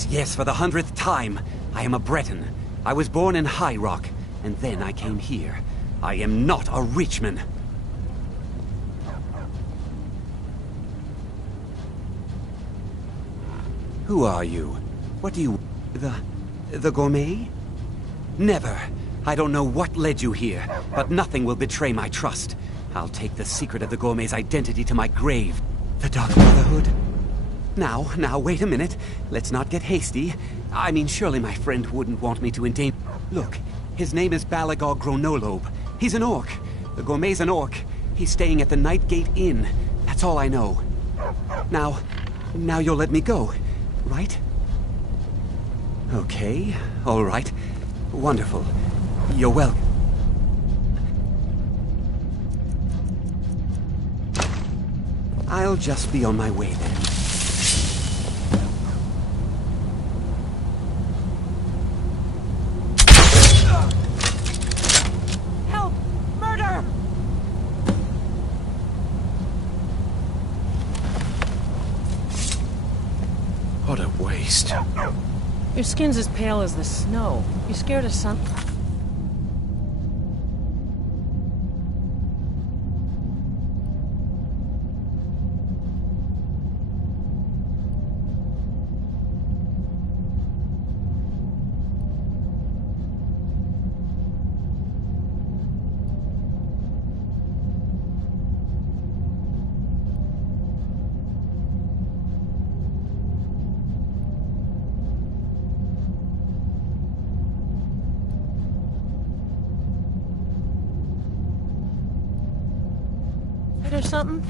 Yes, for the 100th time. I am a Breton. I was born in High Rock, and then I came here. I am not a Richman. Who are you? What do you... The gourmet? Never. I don't know what led you here, but nothing will betray my trust. I'll take the secret of the gourmet's identity to my grave. The Dark Brotherhood? Now, wait a minute. Let's not get hasty. I mean, surely my friend wouldn't want me to endanger... Look, his name is Balagor Gronolobe. He's an orc. The gourmet's an orc. He's staying at the Nightgate Inn. That's all I know. Now you'll let me go, right? Okay, all right. Wonderful. You're welcome. I'll just be on my way then. Help! Murder! What a waste. Your skin's as pale as the snow. You scared of sun? Or something?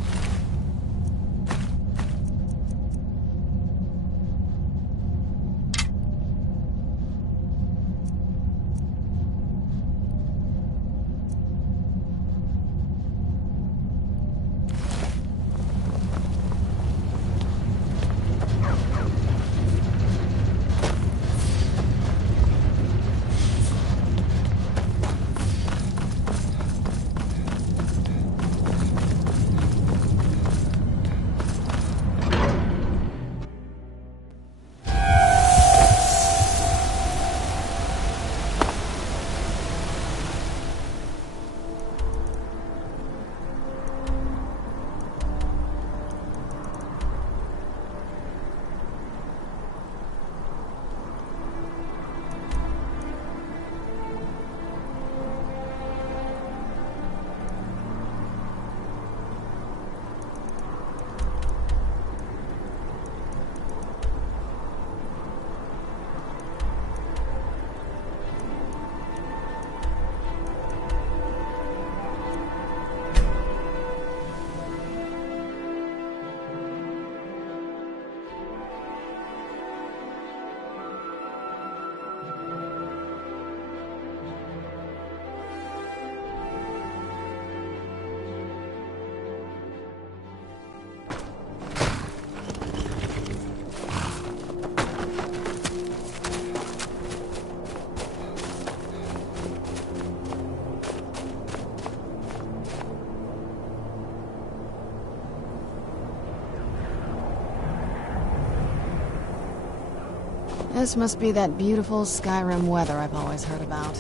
This must be that beautiful Skyrim weather I've always heard about.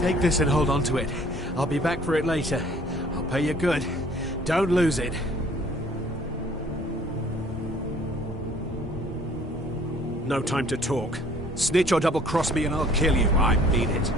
Take this and hold on to it. I'll be back for it later. I'll pay you good. Don't lose it. No time to talk. Snitch or double-cross me and I'll kill you. I mean it.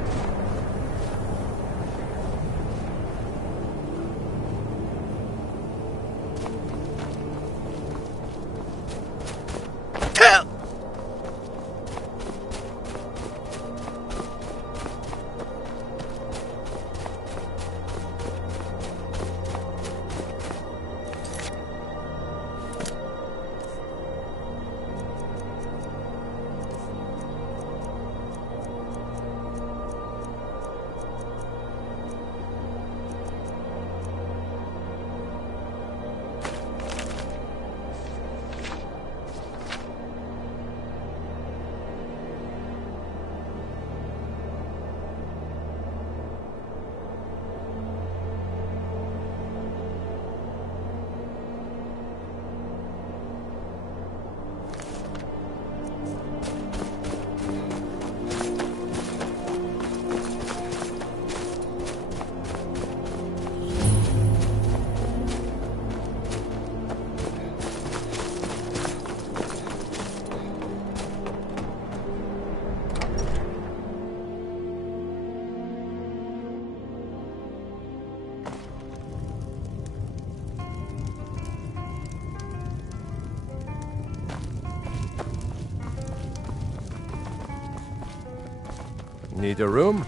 Need a room?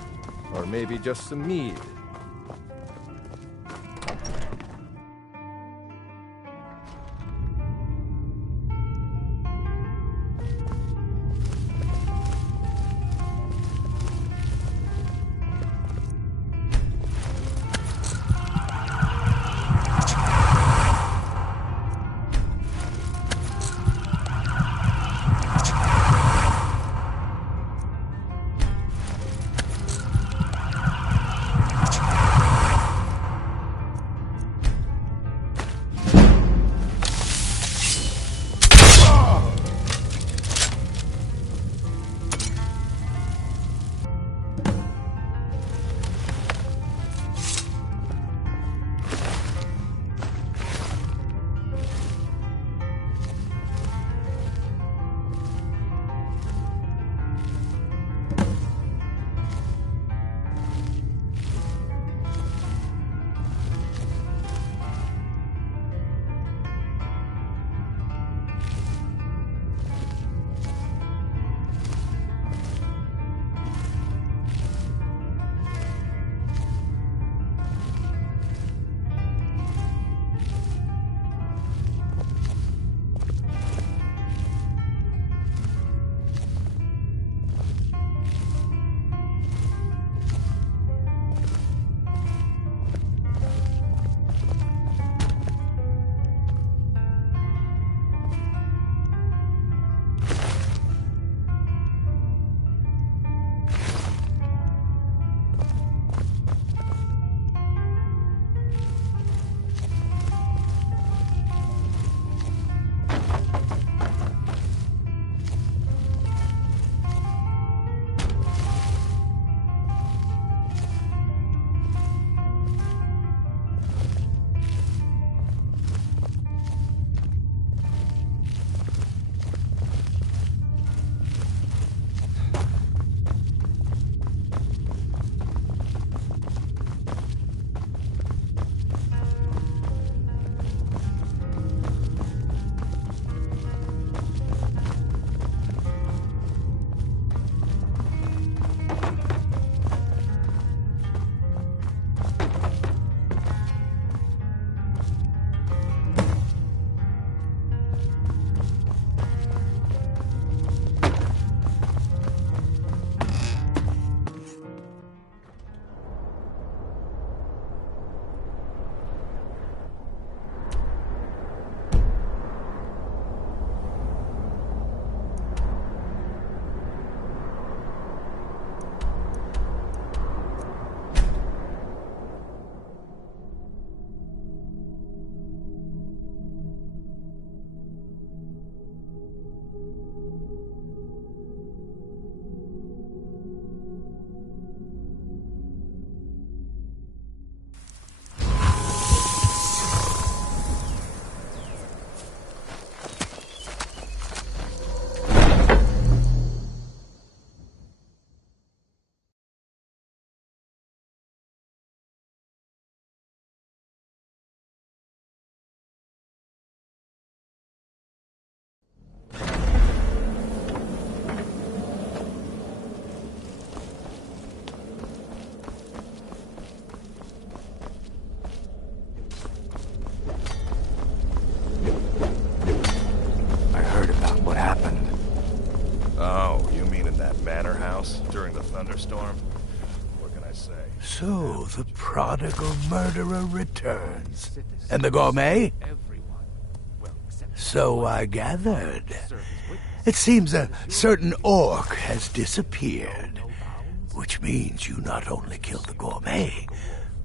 Or maybe just some mead? Storm. What can I say? So, the prodigal murderer returns. And the gourmet? So I gathered. It seems a certain orc has disappeared. Which means you not only killed the gourmet,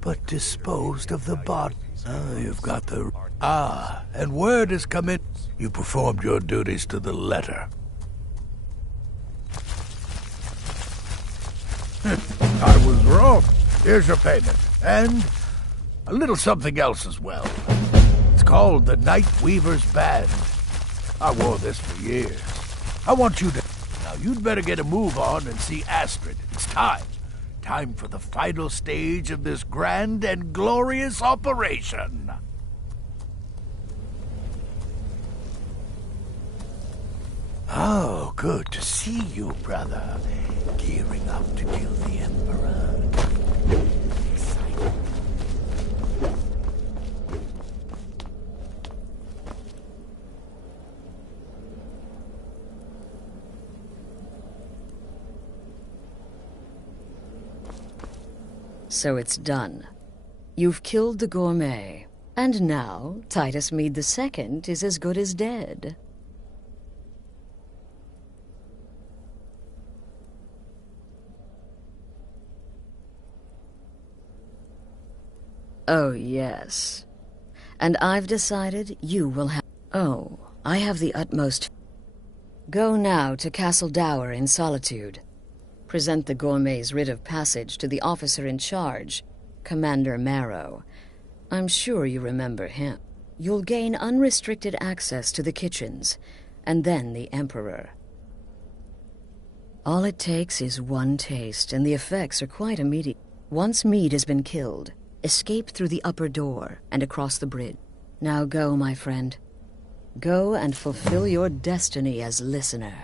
but disposed of the body. Ah, you've got the... Ah, and word has come in. You performed your duties to the letter. I was wrong. Here's your payment. And a little something else as well. It's called the Night Weaver's Band. I wore this for years. I want you to... Now, you'd better get a move on and see Astrid. It's time. Time for the final stage of this grand and glorious operation. Oh, good to see you, brother. Gearing up to kill the Emperor. Exciting. So it's done. You've killed the gourmet. And now, Titus Mead II is as good as dead. Oh, yes. And I've decided you will have... Oh, I have the utmost... Go now to Castle Dower in Solitude. Present the gourmet's writ of passage to the officer in charge, Commander Marrow. I'm sure you remember him. You'll gain unrestricted access to the kitchens, and then the Emperor. All it takes is one taste, and the effects are quite immediate. Once Mead has been killed, escape through the upper door and across the bridge. Now go, my friend. Go and fulfill your destiny as listener.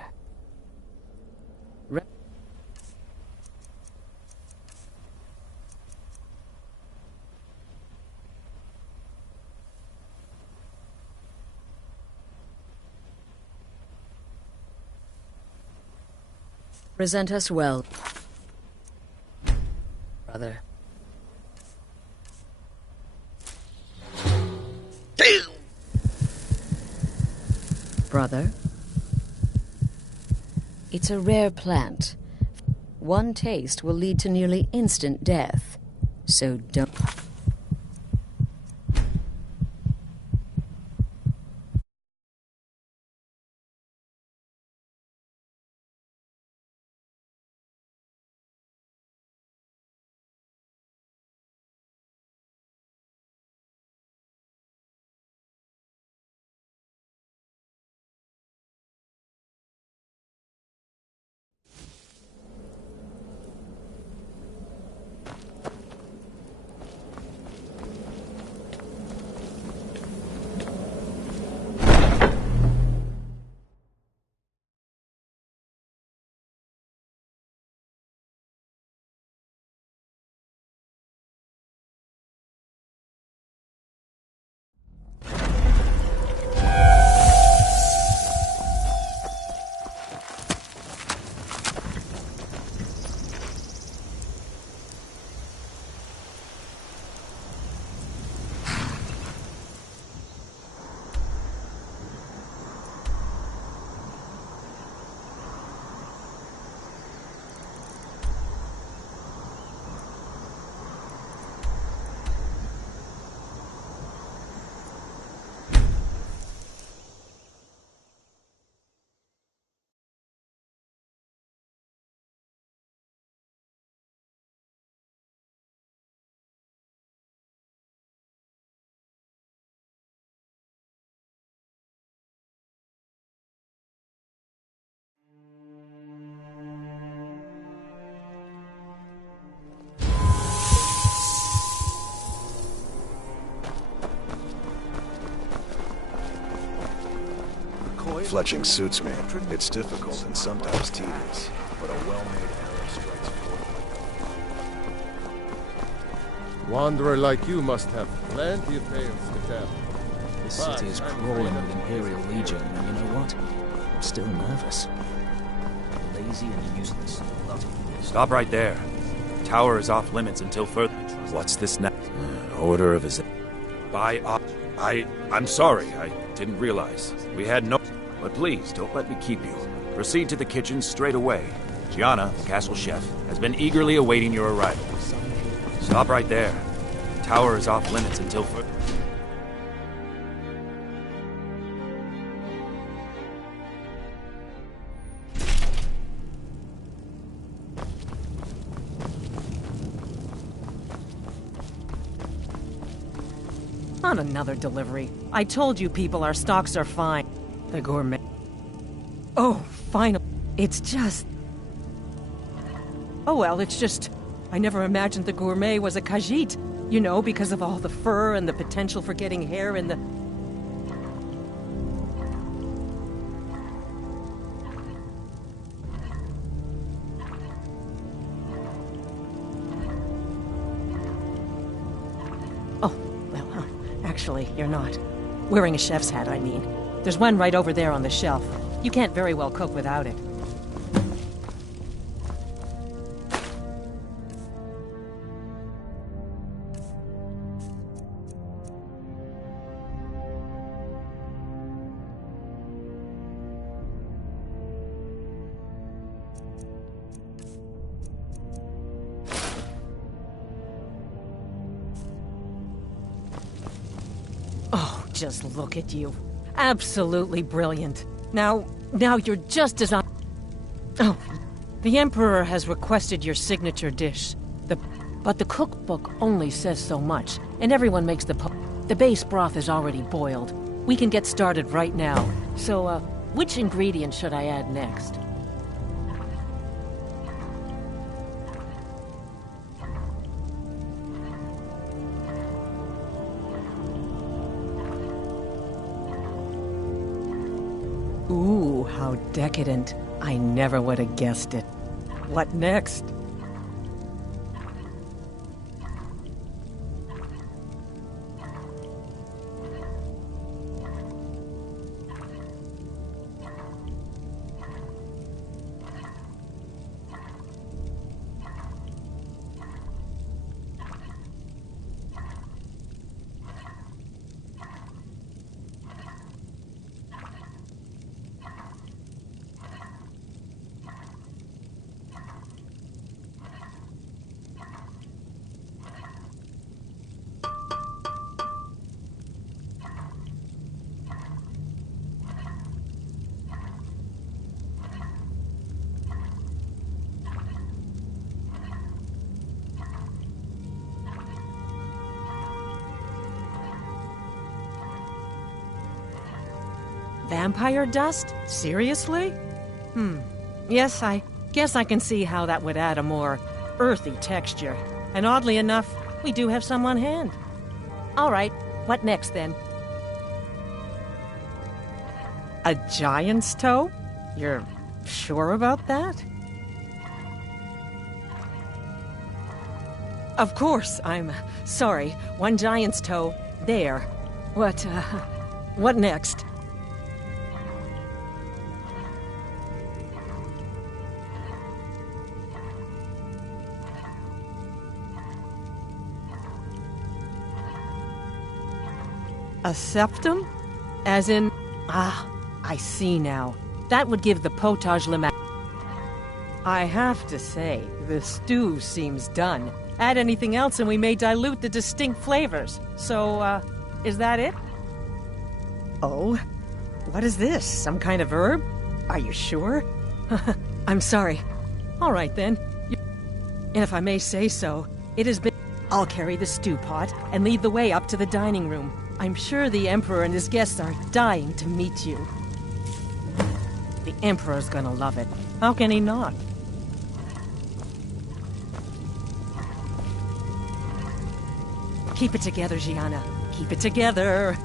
Present us well, brother. Brother? It's a rare plant. One taste will lead to nearly instant death. So don't... Fletching suits me. It's difficult and sometimes tedious, but a well-made arrow strikes forth. Wanderer like you must have plenty of tales to tell. This city is crawling with Imperial Legion, and you know what? I'm still nervous. Lazy and useless, not Stop right there. The tower is off limits until further. What's this now? Order of his... I'm sorry. I didn't realize. We had no... But please, don't let me keep you. Proceed to the kitchen straight away. Gianna, the castle chef, has been eagerly awaiting your arrival. Stop right there. The tower is off limits until further... Not another delivery. I told you people our stocks are fine. The gourmet... Oh, finally. It's just... Oh well, it's just... I never imagined the gourmet was a Khajiit. You know, because of all the fur and the potential for getting hair in the... Actually, you're not. Wearing a chef's hat, I mean. There's one right over there on the shelf. You can't very well cook without it. Just look at you. Absolutely brilliant. Now you're just as on... Oh, the Emperor has requested your signature dish. But the cookbook only says so much, and everyone makes the base broth is already boiled. We can get started right now. So, which ingredient should I add next? Ooh, how decadent. I never would have guessed it. What next? Vampire dust? Seriously? Yes, I guess I can see how that would add a more earthy texture. And oddly enough, we do have some on hand. All right, what next then? A giant's toe? You're sure about that? Of course, I'm sorry. One giant's toe, there. What next? A septum? As in... I see now. That would give the potage limette. I have to say, the stew seems done. Add anything else and we may dilute the distinct flavors. So, is that it? Oh? What is this? Some kind of herb? Are you sure? I'm sorry. All right, then. And if I may say so, it has been... I'll carry the stew pot and lead the way up to the dining room. I'm sure the Emperor and his guests are dying to meet you. The Emperor's gonna love it. How can he not? Keep it together, Gianna. Keep it together.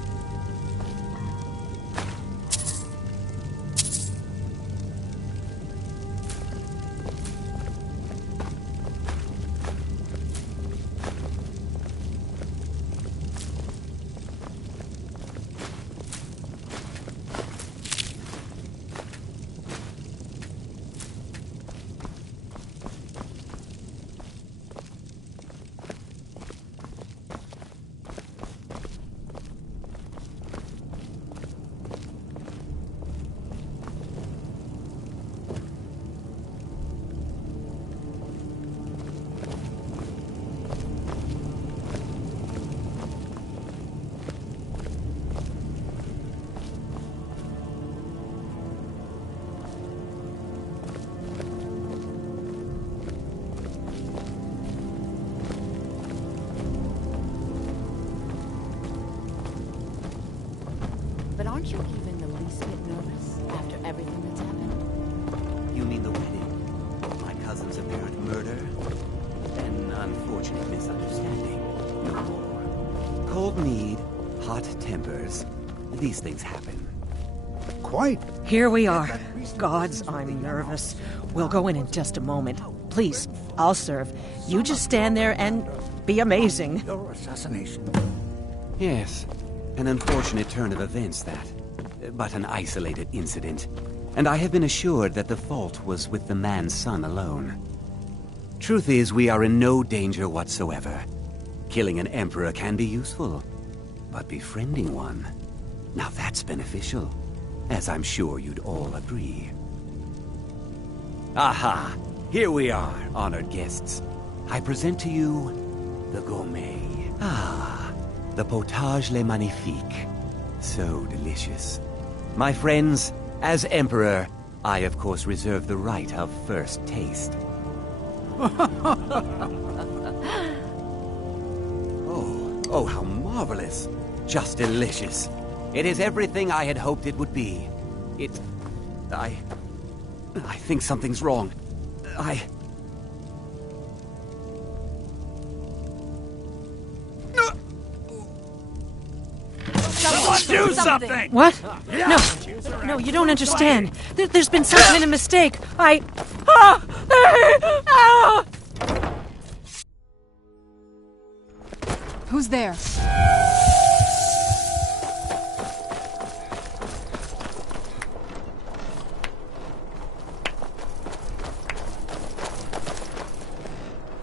Aren't you even the least bit nervous after everything that's happened? You mean the wedding? My cousin's apparent murder? An unfortunate misunderstanding. No more. Cold mead, hot tempers. These things happen. Quite. Here we are. Gods, I'm nervous. We'll go in just a moment. Please, I'll serve. You just stand there and be amazing. Your assassination. Yes, an unfortunate turn of events, that. But an isolated incident. And I have been assured that the fault was with the man's son alone. Truth is, we are in no danger whatsoever. Killing an emperor can be useful, but befriending one, now that's beneficial, as I'm sure you'd all agree. Aha! Here we are, honored guests. I present to you the gourmet. Ah, the potage le magnifique. So delicious. My friends, as Emperor, I of course reserve the right of first taste. Oh, how marvelous. Just delicious. It is everything I had hoped it would be. I think something's wrong. Someone do something! What? No, you don't understand. There's been some kind of mistake. Who's there?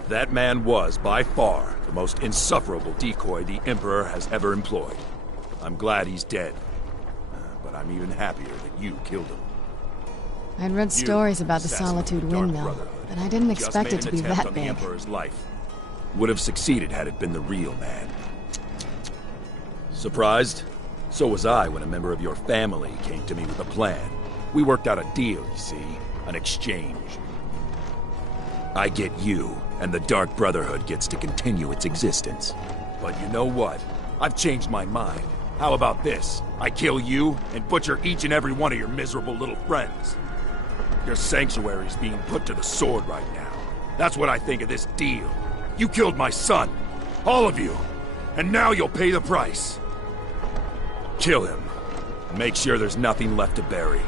That man was, by far, the most insufferable decoy the Emperor has ever employed. I'm glad he's dead. But I'm even happier that you killed him. I'd read stories about the Solitude Windmill, but I didn't expect it to be that on big. The Emperor's life. Would have succeeded had it been the real man. Surprised? So was I when a member of your family came to me with a plan. We worked out a deal, you see. An exchange. I get you, and the Dark Brotherhood gets to continue its existence. But you know what? I've changed my mind. How about this? I kill you, and butcher each and every one of your miserable little friends. Your sanctuary's being put to the sword right now. That's what I think of this deal. You killed my son. All of you. And now you'll pay the price. Kill him. And make sure there's nothing left to bury.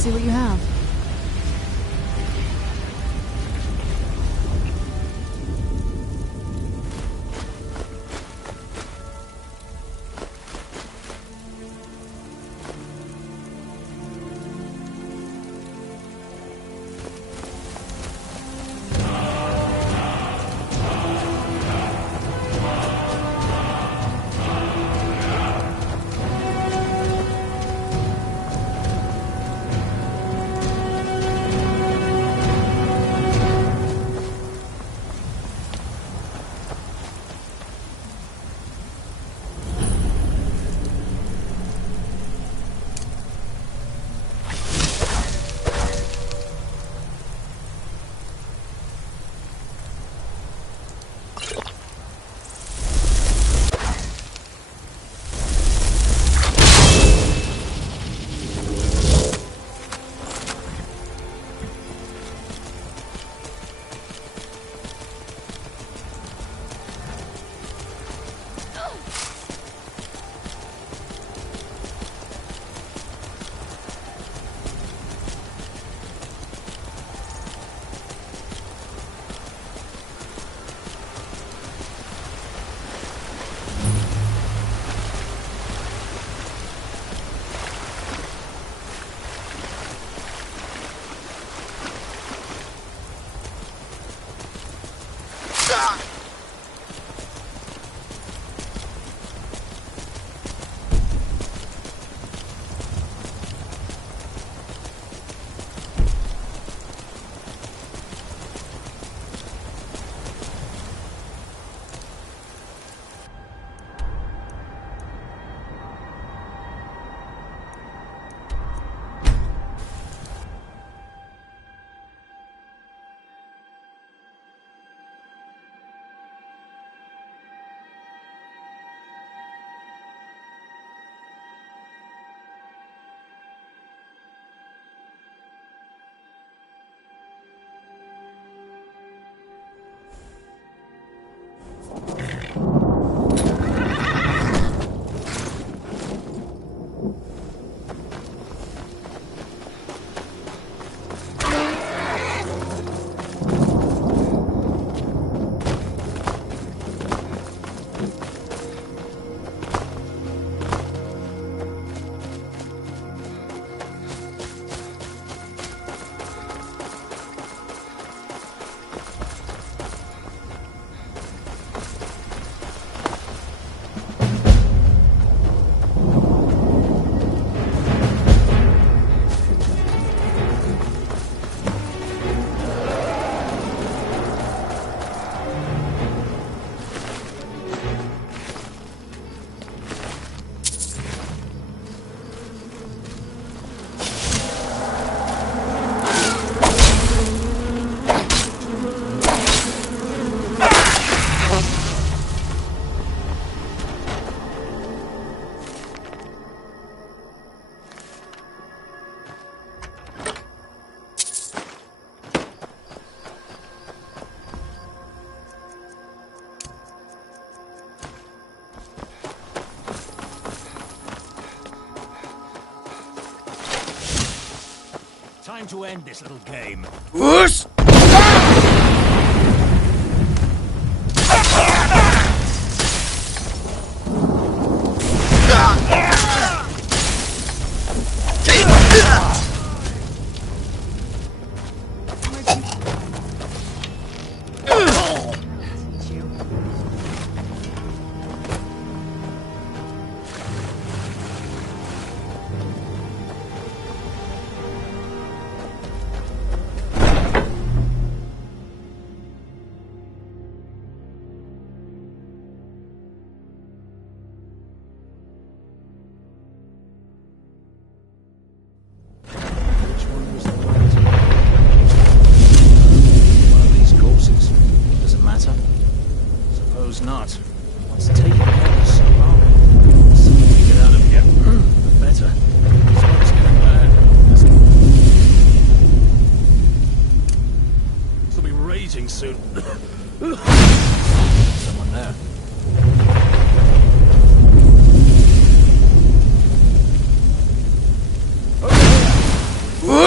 Let's see what you have. Time to end this little game. Whoosh! Not. What's taking ever so long? The sooner we get out of here, the better. This one's getting bad. This'll be raging soon. Someone there. Whoa!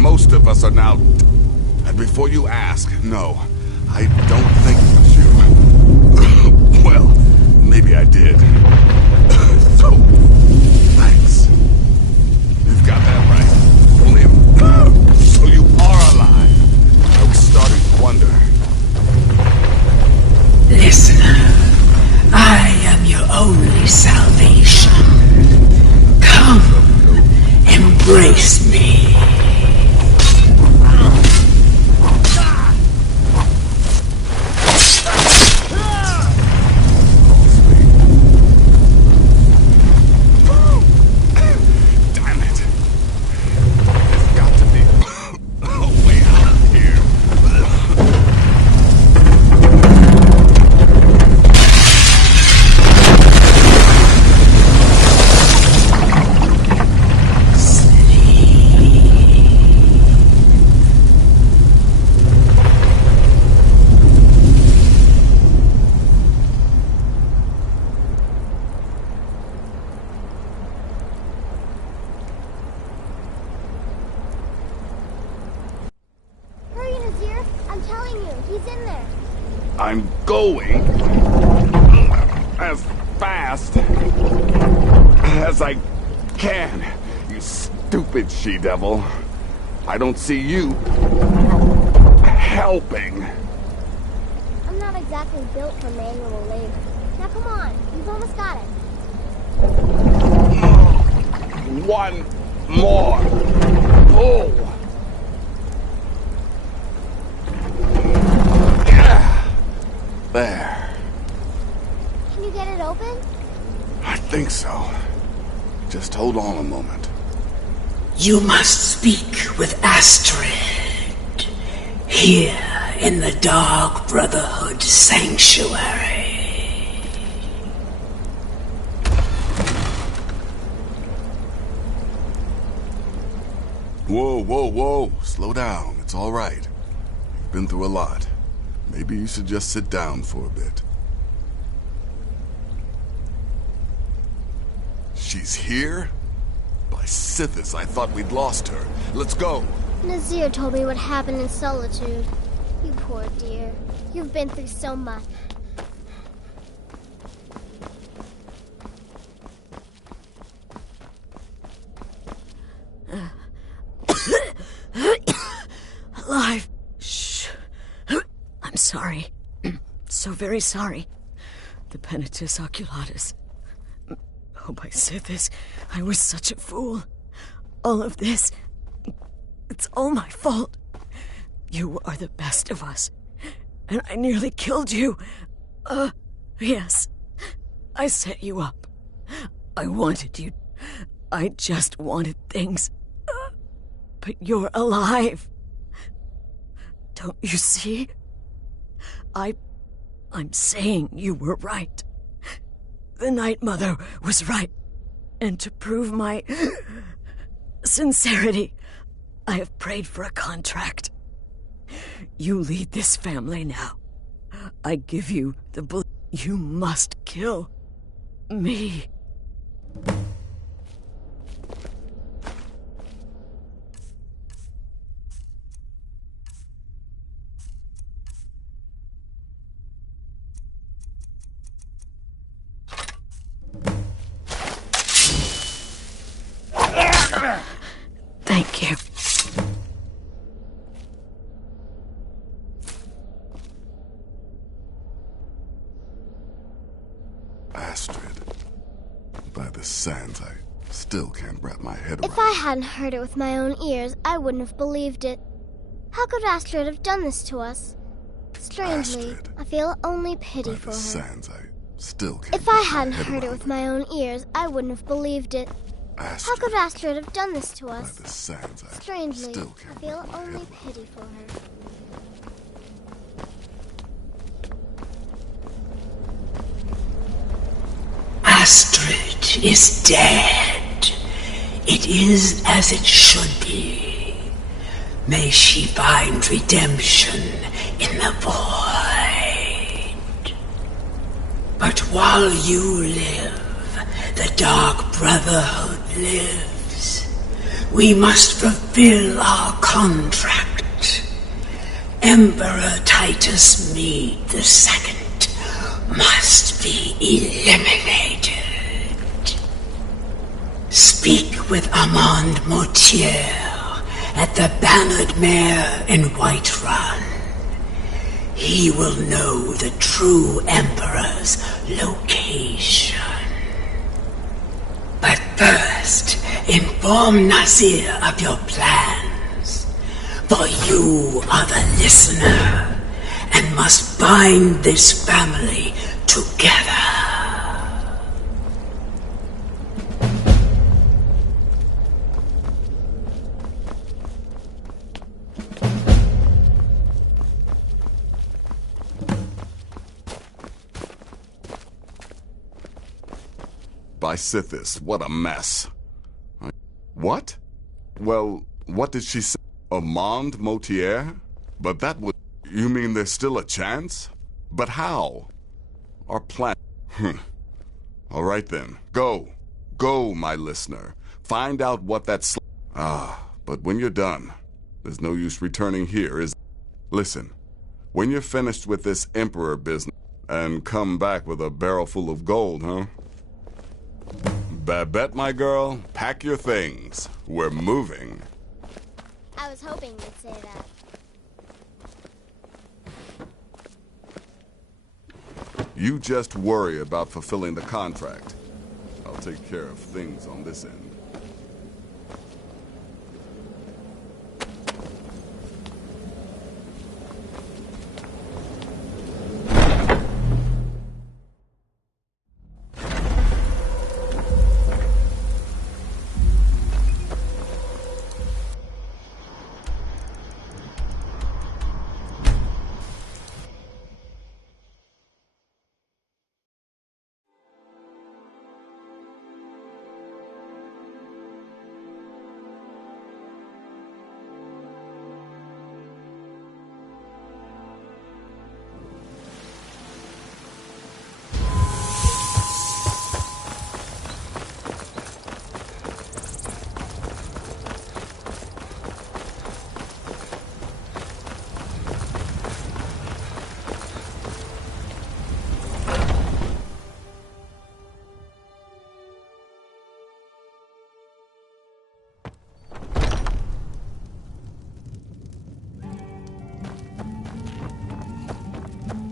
most of us are now... And before you ask, no, I don't think it was you. Well, maybe I did. So, thanks. You've got that right. Only... So you are alive. I was starting to wonder. Listener, I am your only salvation. Come, embrace me. I'm going as fast as I can, you stupid she-devil. I don't see you helping. I'm not exactly built for manual labor. Now come on, you've almost got it. One more pull. There. Can you get it open? I think so. Just hold on a moment. You must speak with Astrid. Here in the Dark Brotherhood Sanctuary. Whoa, whoa, whoa. Slow down. It's all right. You've been through a lot. Maybe you should just sit down for a bit. She's here? By Sithis, I thought we'd lost her. Let's go. Nazir told me what happened in Solitude. You poor dear. You've been through so much. Alive. Shh. I'm sorry. So very sorry. The Penitus Oculatus. Oh, by Sithis, I was such a fool. All of this, it's all my fault. You are the best of us, and I nearly killed you. Yes, I set you up. I wanted you. I just wanted things. But you're alive. Don't you see? I'm saying you were right. The Night Mother was right. And to prove my sincerity, I have prayed for a contract. You lead this family now. I give you the belief. You must kill me. Thank you. Astrid. By the sands, I still can't wrap my head around. If I hadn't heard it with my own ears, I wouldn't have believed it. How could Astrid have done this to us? Strangely, Astrid. I feel only pity for her. Sands, I still can't. If I hadn't heard it with my own ears, I wouldn't have believed it. Astrid. How could Astrid have done this to us? By the sands, I Strangely, still can't I feel only pity for her. Astrid is dead. It is as it should be. May she find redemption in the void. But while you live, the Dark Brotherhood lives. We must fulfill our contract. Emperor Titus Mede II must be eliminated. Speak with Armand Mortier at the Bannered Mare in Whiterun. He will know the true Emperor's location. But first, inform Nazir of your plans. For you are the listener, and must bind this family together. By Sithis, what a mess. What? Well, what did she say? Armand Mortier? But that would... You mean there's still a chance? But how? Our plan... All right then. Go. Go, my listener. Find out what that but when you're done, there's no use returning here, is... Listen, when you're finished with this Emperor business, and come back with a barrel full of gold, huh? Babette, my girl, pack your things. We're moving. I was hoping you'd say that. You just worry about fulfilling the contract. I'll take care of things on this end.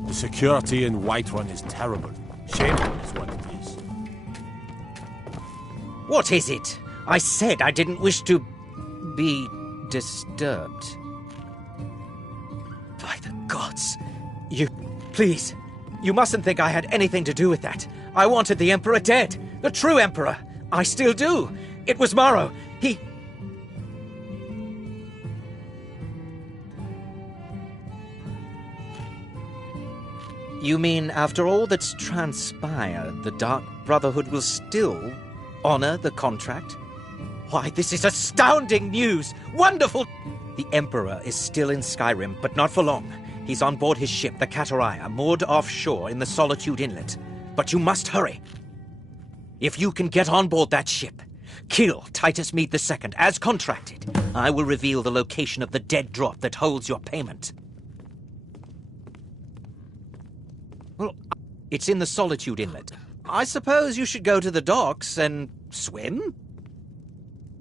The security in Whiterun is terrible. Shameful is what it is. What is it? I said I didn't wish to be disturbed. By the gods. Please. You mustn't think I had anything to do with that. I wanted the Emperor dead. The true Emperor. I still do. It was Morrow. He... You mean after all that's transpired, the Dark Brotherhood will still honor the contract? Why, this is astounding news! Wonderful! The Emperor is still in Skyrim, but not for long. He's on board his ship, the Kataraya, moored offshore in the Solitude Inlet. But you must hurry. If you can get on board that ship, kill Titus Mede II, as contracted, I will reveal the location of the dead drop that holds your payment. Well, it's in the Solitude Inlet. I suppose you should go to the docks and swim?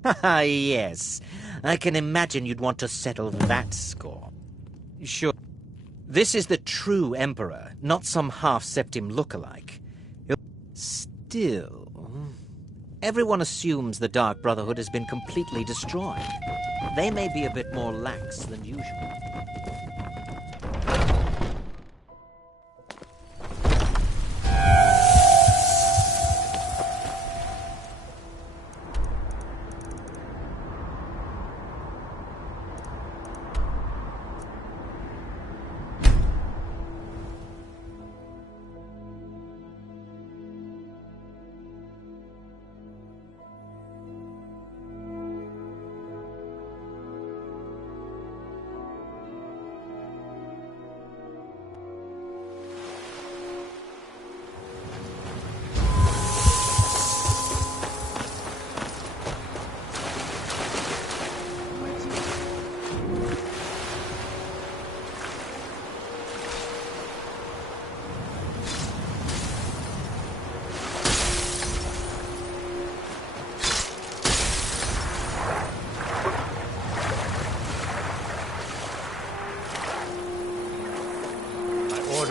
Haha, yes. I can imagine you'd want to settle that score. Sure. This is the true Emperor, not some half-septim look-alike. Still, everyone assumes the Dark Brotherhood has been completely destroyed. They may be a bit more lax than usual.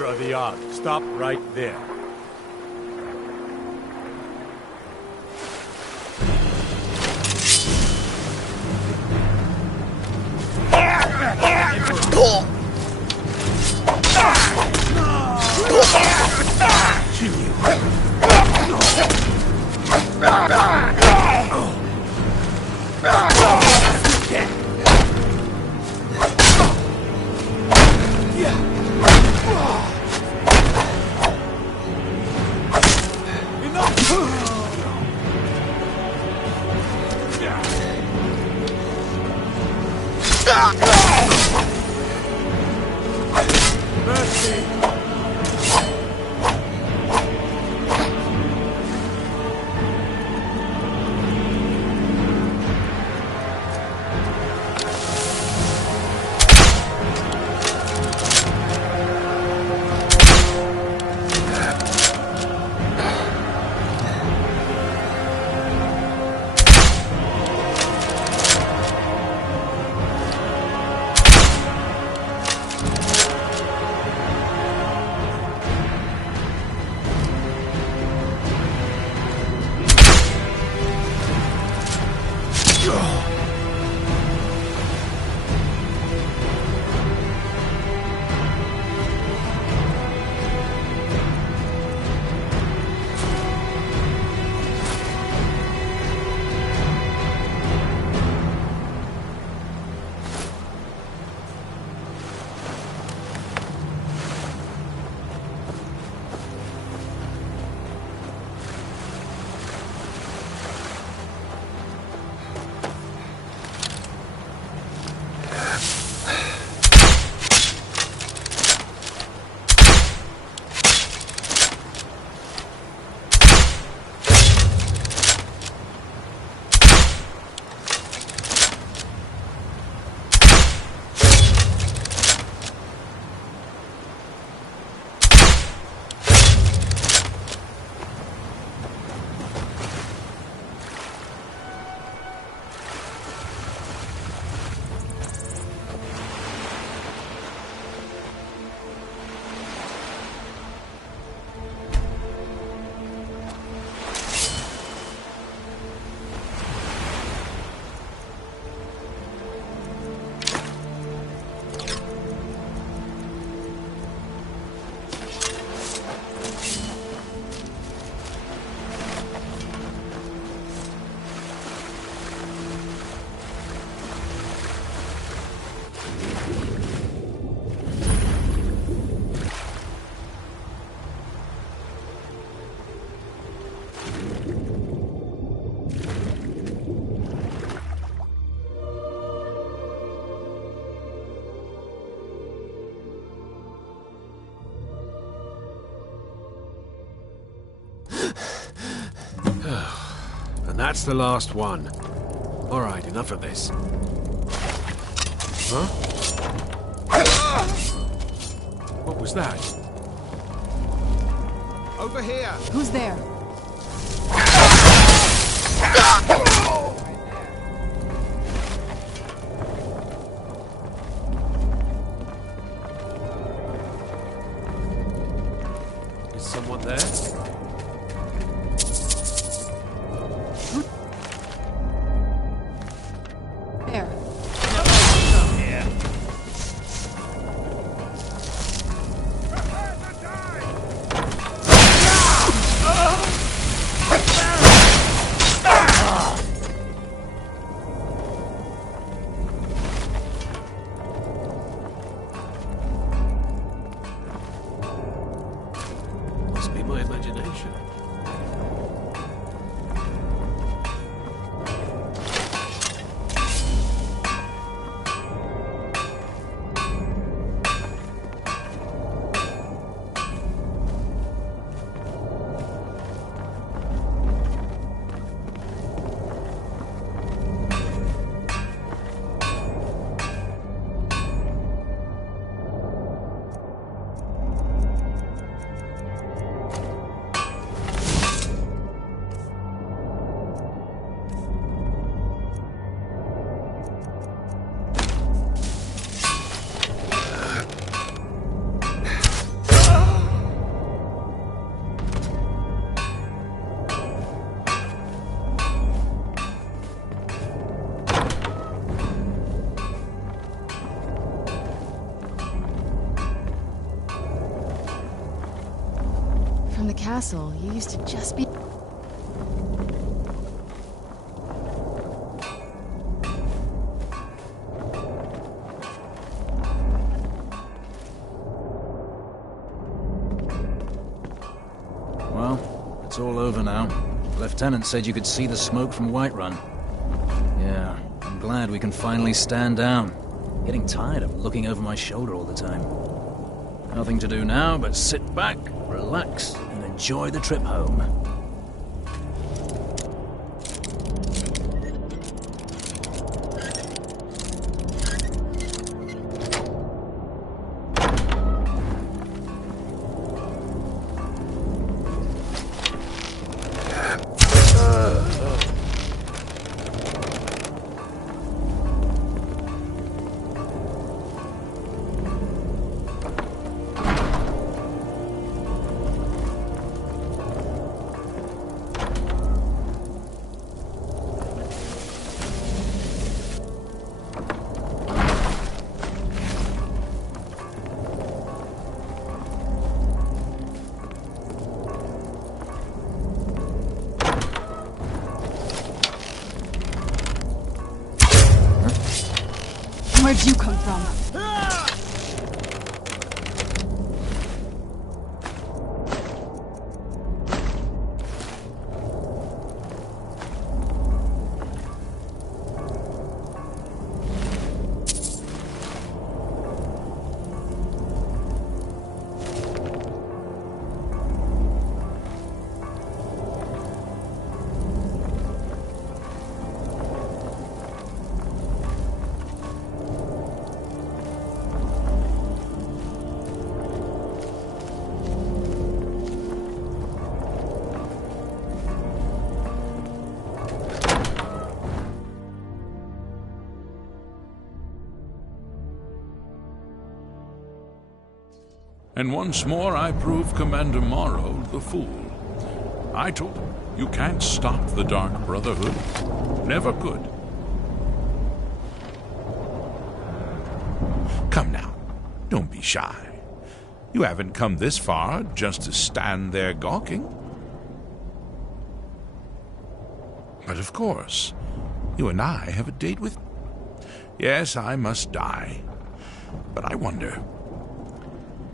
of the Ark. Stop right there. And that's the last one. All right, enough of this. Huh? What was that? Over here! Who's there? Is someone there? There. castle, you used to just be... Well, it's all over now. The lieutenant said you could see the smoke from Whiterun. Yeah, I'm glad we can finally stand down. Getting tired of looking over my shoulder all the time. Nothing to do now but sit back, relax, and enjoy the trip home. Where'd you come from? And once more I prove Commander Morrow the fool. I told him, you can't stop the Dark Brotherhood. Never could. Come now, don't be shy. You haven't come this far just to stand there gawking. But of course, you and I have a date with... Yes, I must die. But I wonder...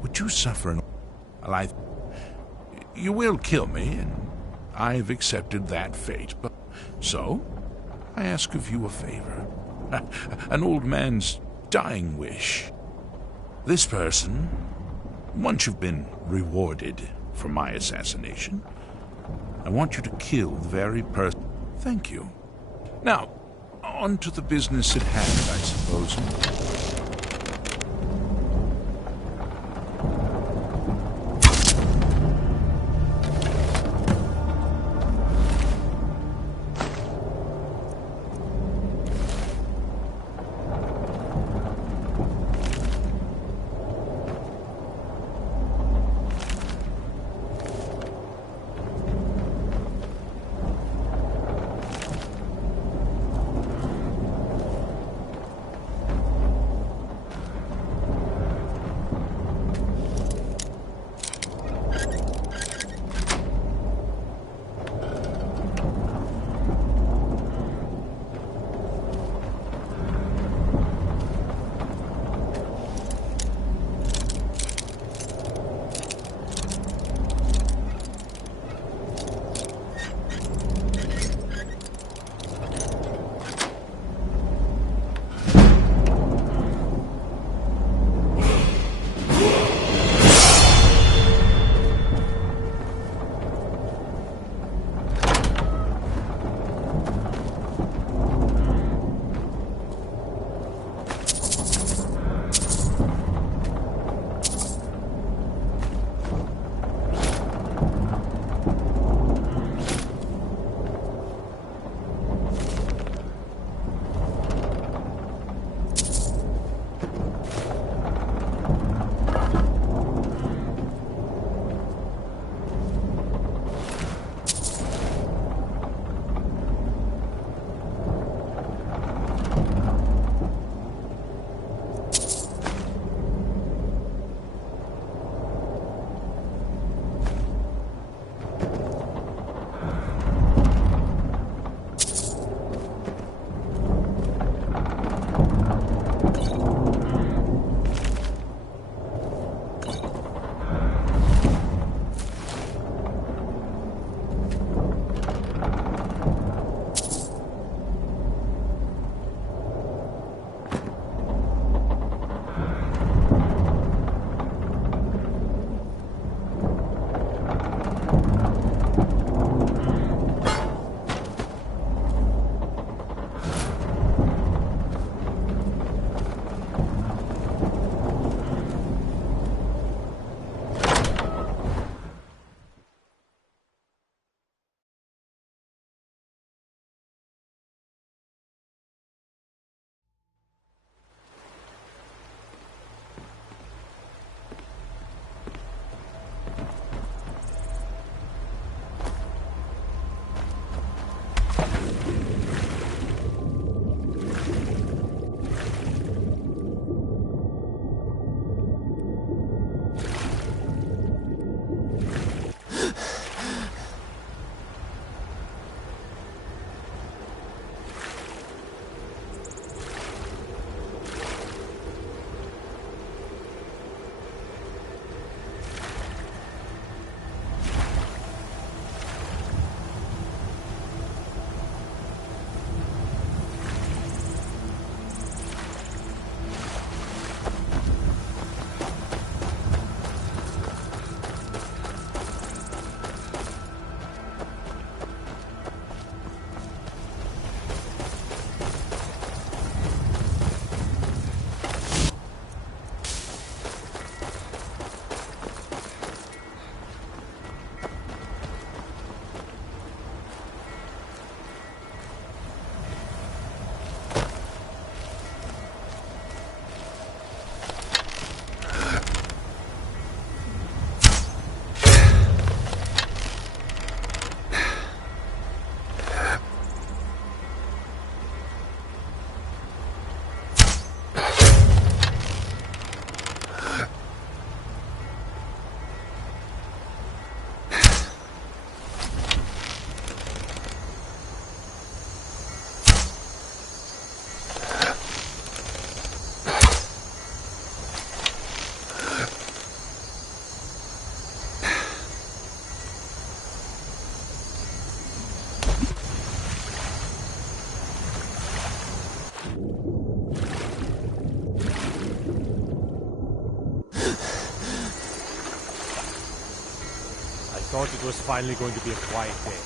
would you suffer an... Well, you will kill me, and I've accepted that fate. But so, I ask of you a favor. An old man's dying wish. This person, once you've been rewarded for my assassination, I want you to kill the very person... Thank you. Now, on to the business at hand, I suppose. thought it was finally going to be a quiet day.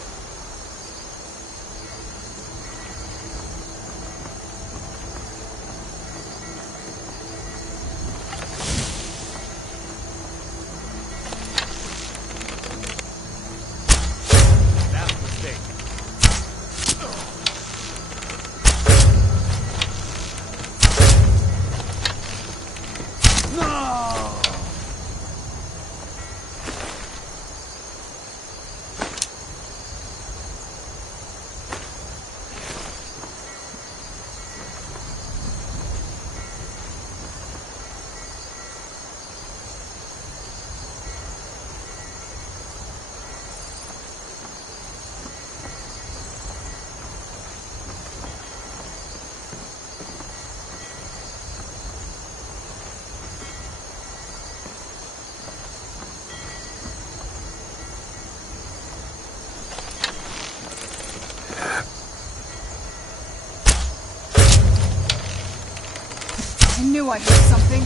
I knew I heard something.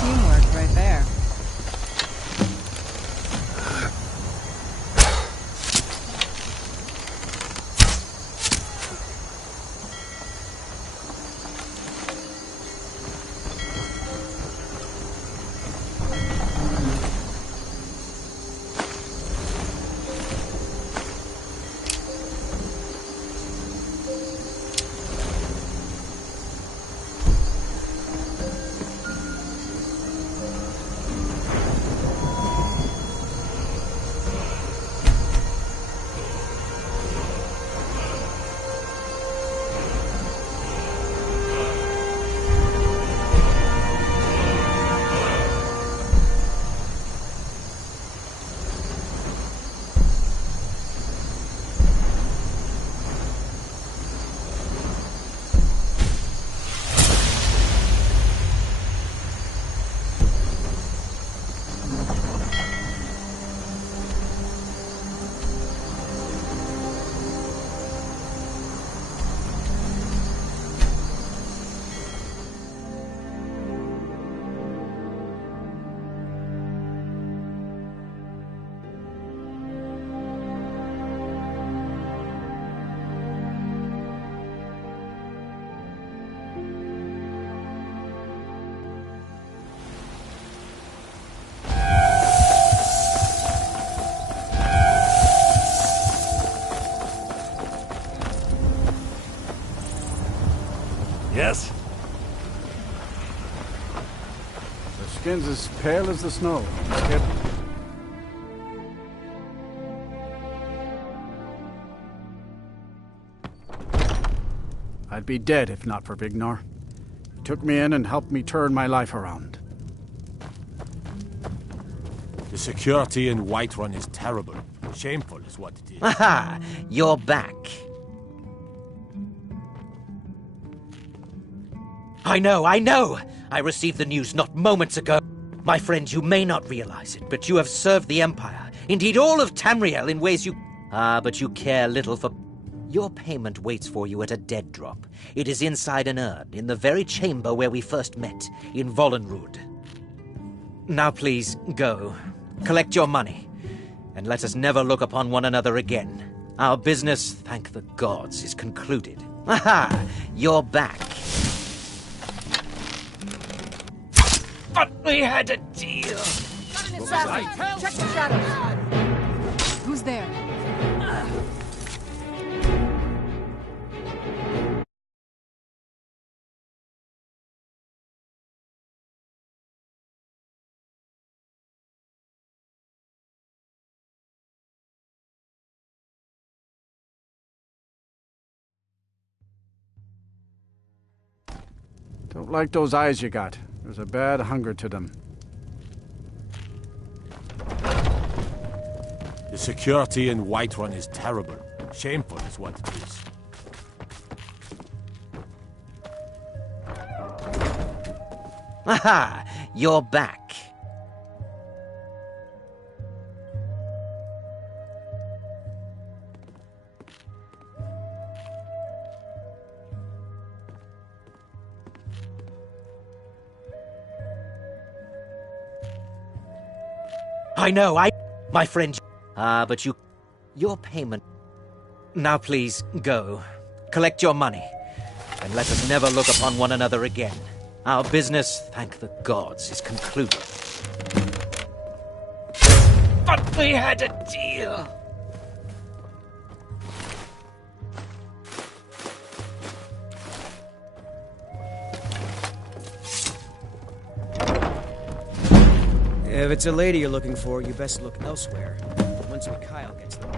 Teamwork right there. Yes? The skin's as pale as the snow. Skip. I'd be dead if not for Vignor. He took me in and helped me turn my life around. The security in Whiterun is terrible. Shameful is what it is. Aha! You're back. I know! I received the news not moments ago. My friend, you may not realize it, but you have served the Empire, indeed all of Tamriel, in ways you... but you care little for... Your payment waits for you at a dead drop. It is inside an urn, in the very chamber where we first met, in Vollenrud. Now please, go. Collect your money, and let us never look upon one another again. Our business, thank the gods, is concluded. Aha! You're back. But we had a deal. Got an assassin! Check the shadows! Who's there? Don't like those eyes you got. There's a bad hunger to them. The security in Whiterun is terrible. Shameful is what it is. Aha! You're back. I know, my friend. But your payment. Now please, go. Collect your money. And let us never look upon one another again. Our business, thank the gods, is concluded. But we had a deal. If it's a lady you're looking for, you best look elsewhere. Once Mikhail gets them.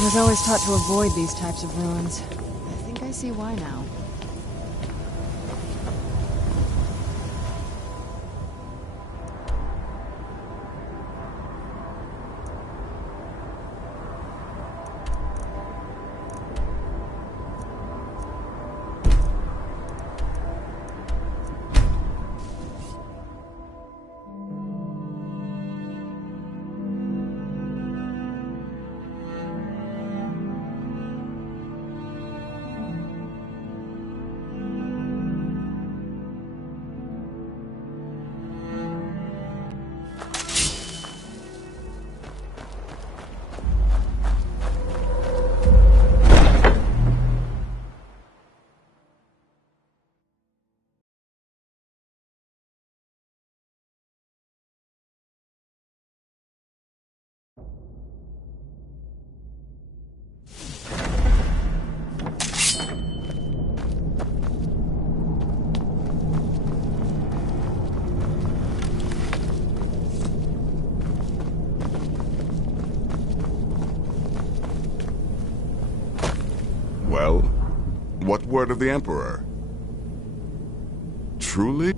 I was always taught to avoid these types of ruins. I think I see why now. Well, what word of the Emperor? Truly?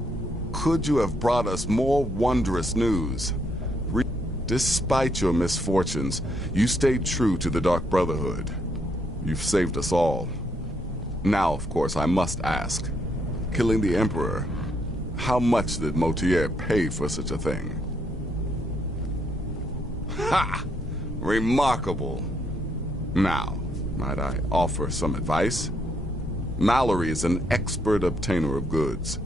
Could you have brought us more wondrous news? Despite your misfortunes, you stayed true to the Dark Brotherhood. You've saved us all. Now, of course, I must ask. Killing the Emperor, how much did Motier pay for such a thing? Ha! Remarkable. Now, might I offer some advice? Mallory is an expert obtainer of goods.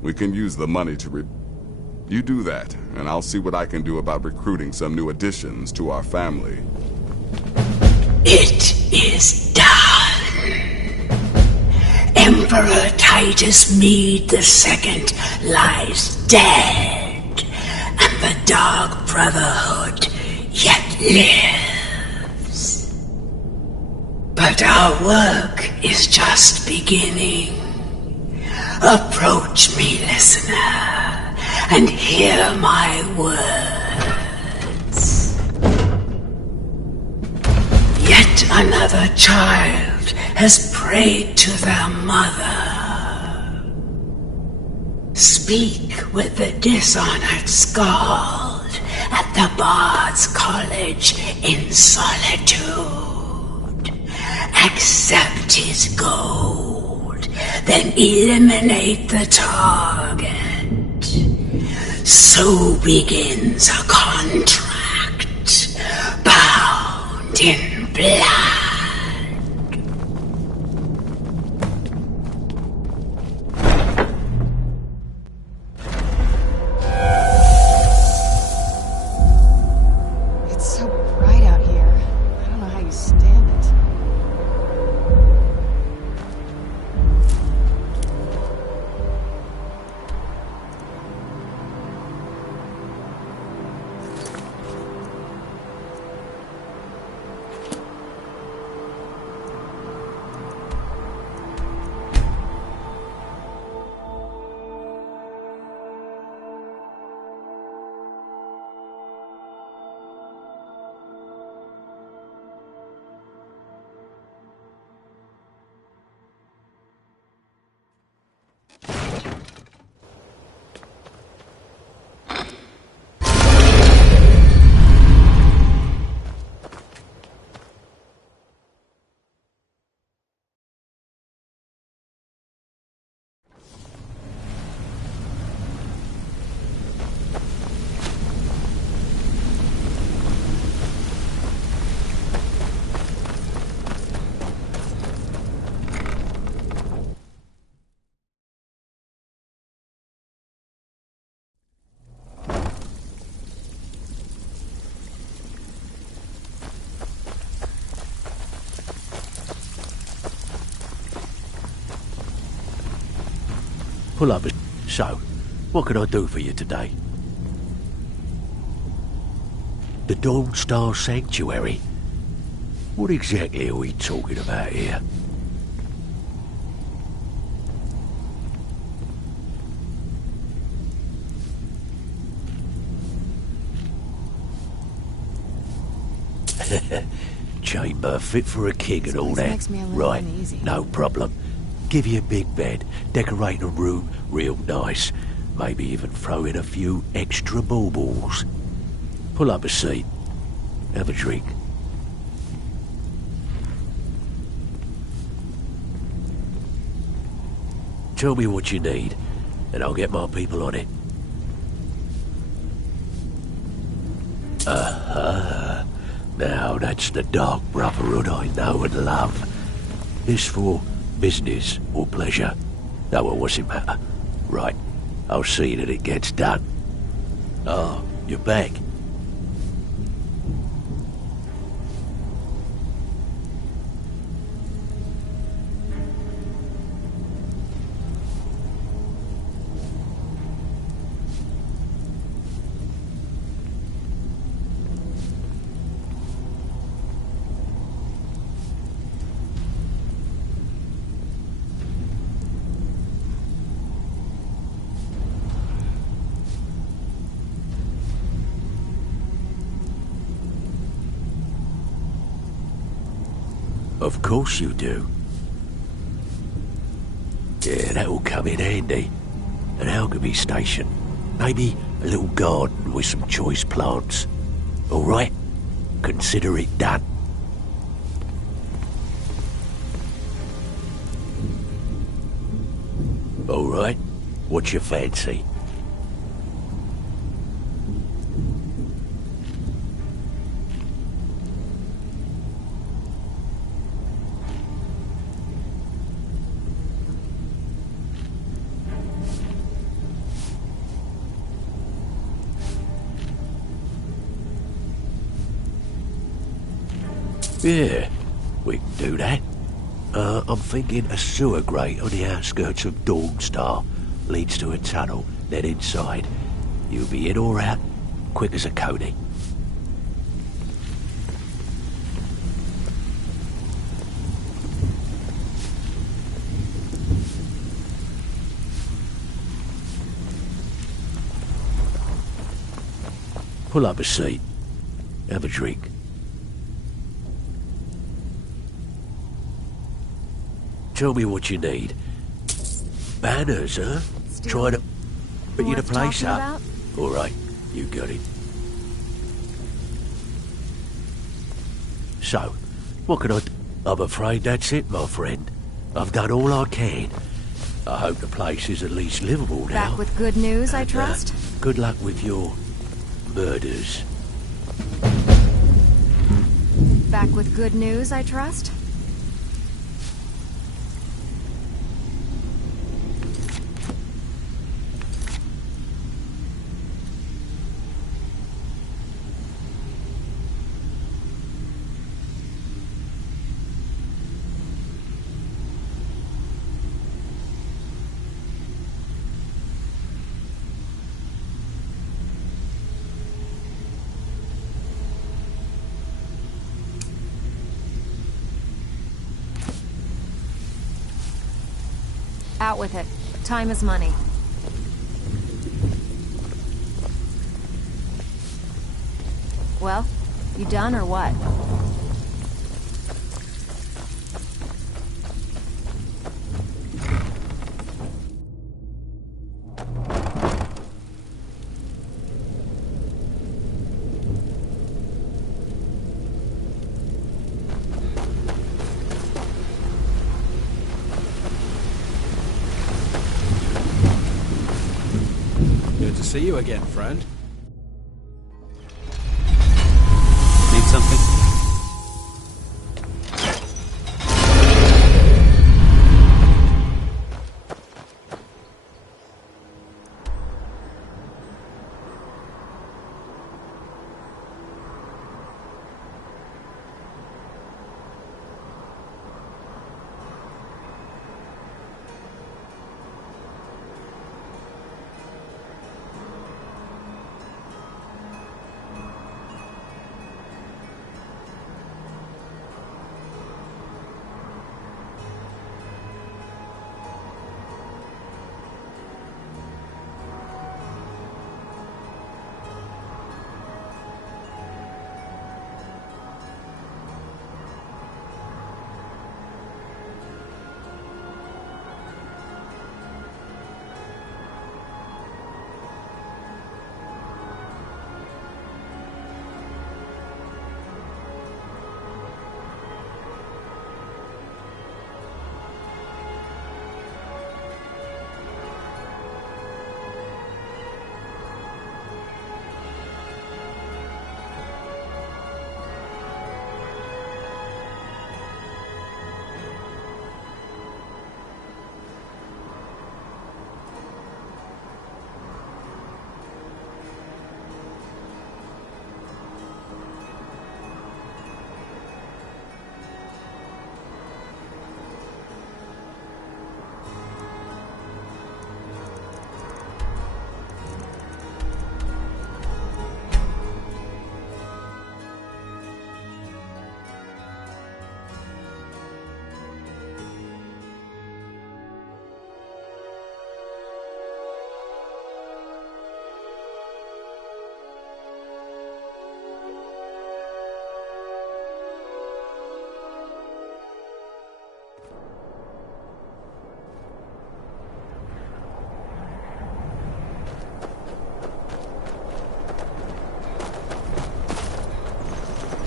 We can use the money to You do that, and I'll see what I can do about recruiting some new additions to our family. It is done. Emperor Titus Mede II lies dead, and the Dark Brotherhood yet lives. But our work is just beginning. Approach me, listener, and hear my words. Yet another child has prayed to their mother. Speak with the dishonored Skald at the Bard's College in solitude. Accept his gold, then eliminate the target. So begins a contract, bound in blood. It's so bright out here. I don't know how you stand it. Pull up. So, what can I do for you today? The Dawn Star Sanctuary? What exactly are we talking about here? Chamber fit for a king and all that. Makes me a little Right, uneasy. no problem. Give you a big bed, decorate a room real nice. Maybe even throw in a few extra baubles. Pull up a seat. Have a drink. Tell me what you need, and I'll get my people on it. Now that's the Dark Brotherhood I know and love. This for business or pleasure? No, well, what's it matter? Right, I'll see that it gets done. Oh, you're back. Of course you do. Yeah, that'll come in handy. An alchemy station. Maybe a little garden with some choice plants. All right? Consider it done. All right? What's your fancy? Yeah, we can do that. I'm thinking a sewer grate on the outskirts of Dawnstar leads to a tunnel, then inside. You'll be in or out, quick as a coney. Pull up a seat. Have a drink. Tell me what you need. Banners, huh? Trying to put you the place up. All right, you got it. So, what can I do? I'm afraid that's it, my friend. I've done all I can. I hope the place is at least livable now. Back with good news, I trust? Good luck with your murders. Back with good news, I trust? Out with it. Time is money. Well, you done or what? Good to see you again, friend. Need something?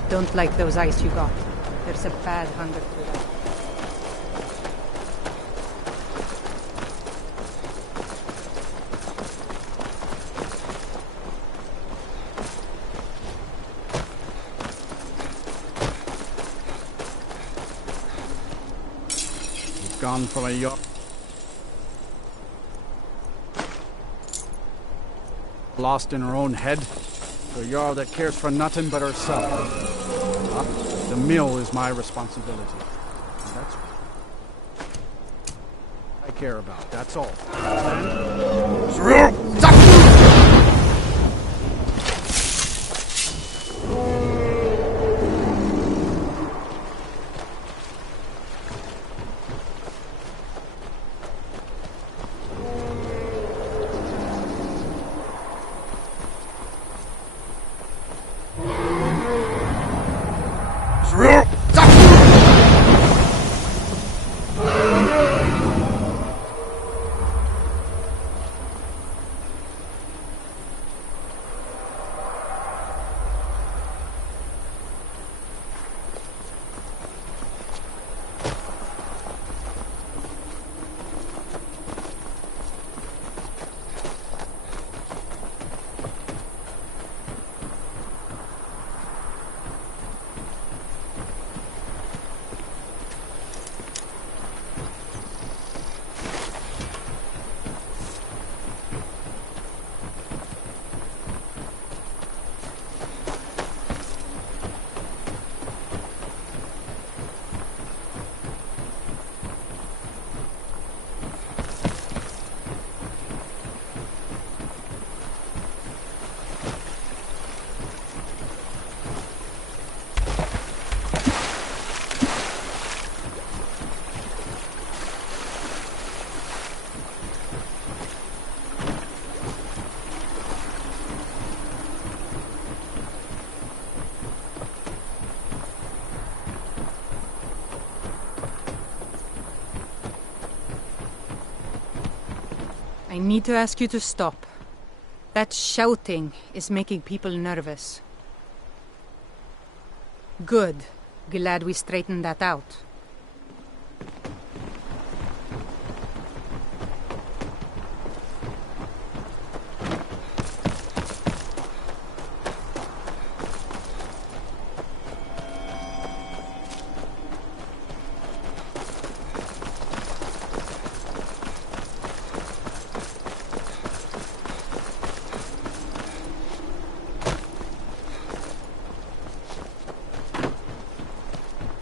Don't like those eyes you got. There's a bad hunger to them. You've gone from a yacht. Lost in her own head. To a Jarl that cares for nothing but herself. The mill is my responsibility. And that's what I care about. That's all. need to ask you to stop. That shouting is making people nervous. Good. Glad we straightened that out.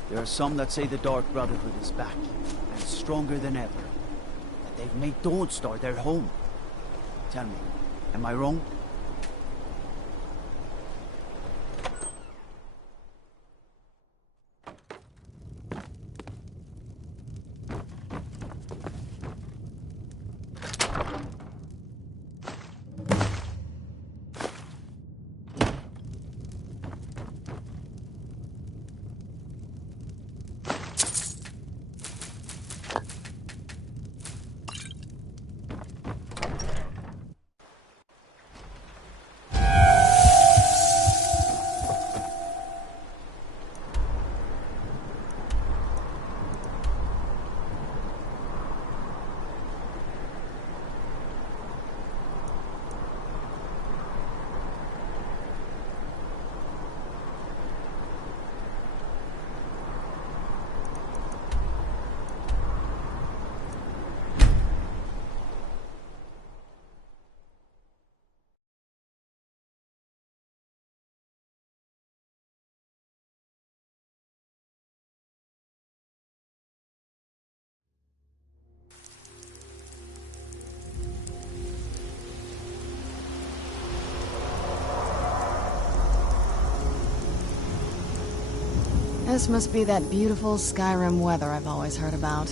There are some that say the Dark Brotherhood is back, and stronger than ever. That they've made Dawnstar their home. Tell me, am I wrong? This must be that beautiful Skyrim weather I've always heard about.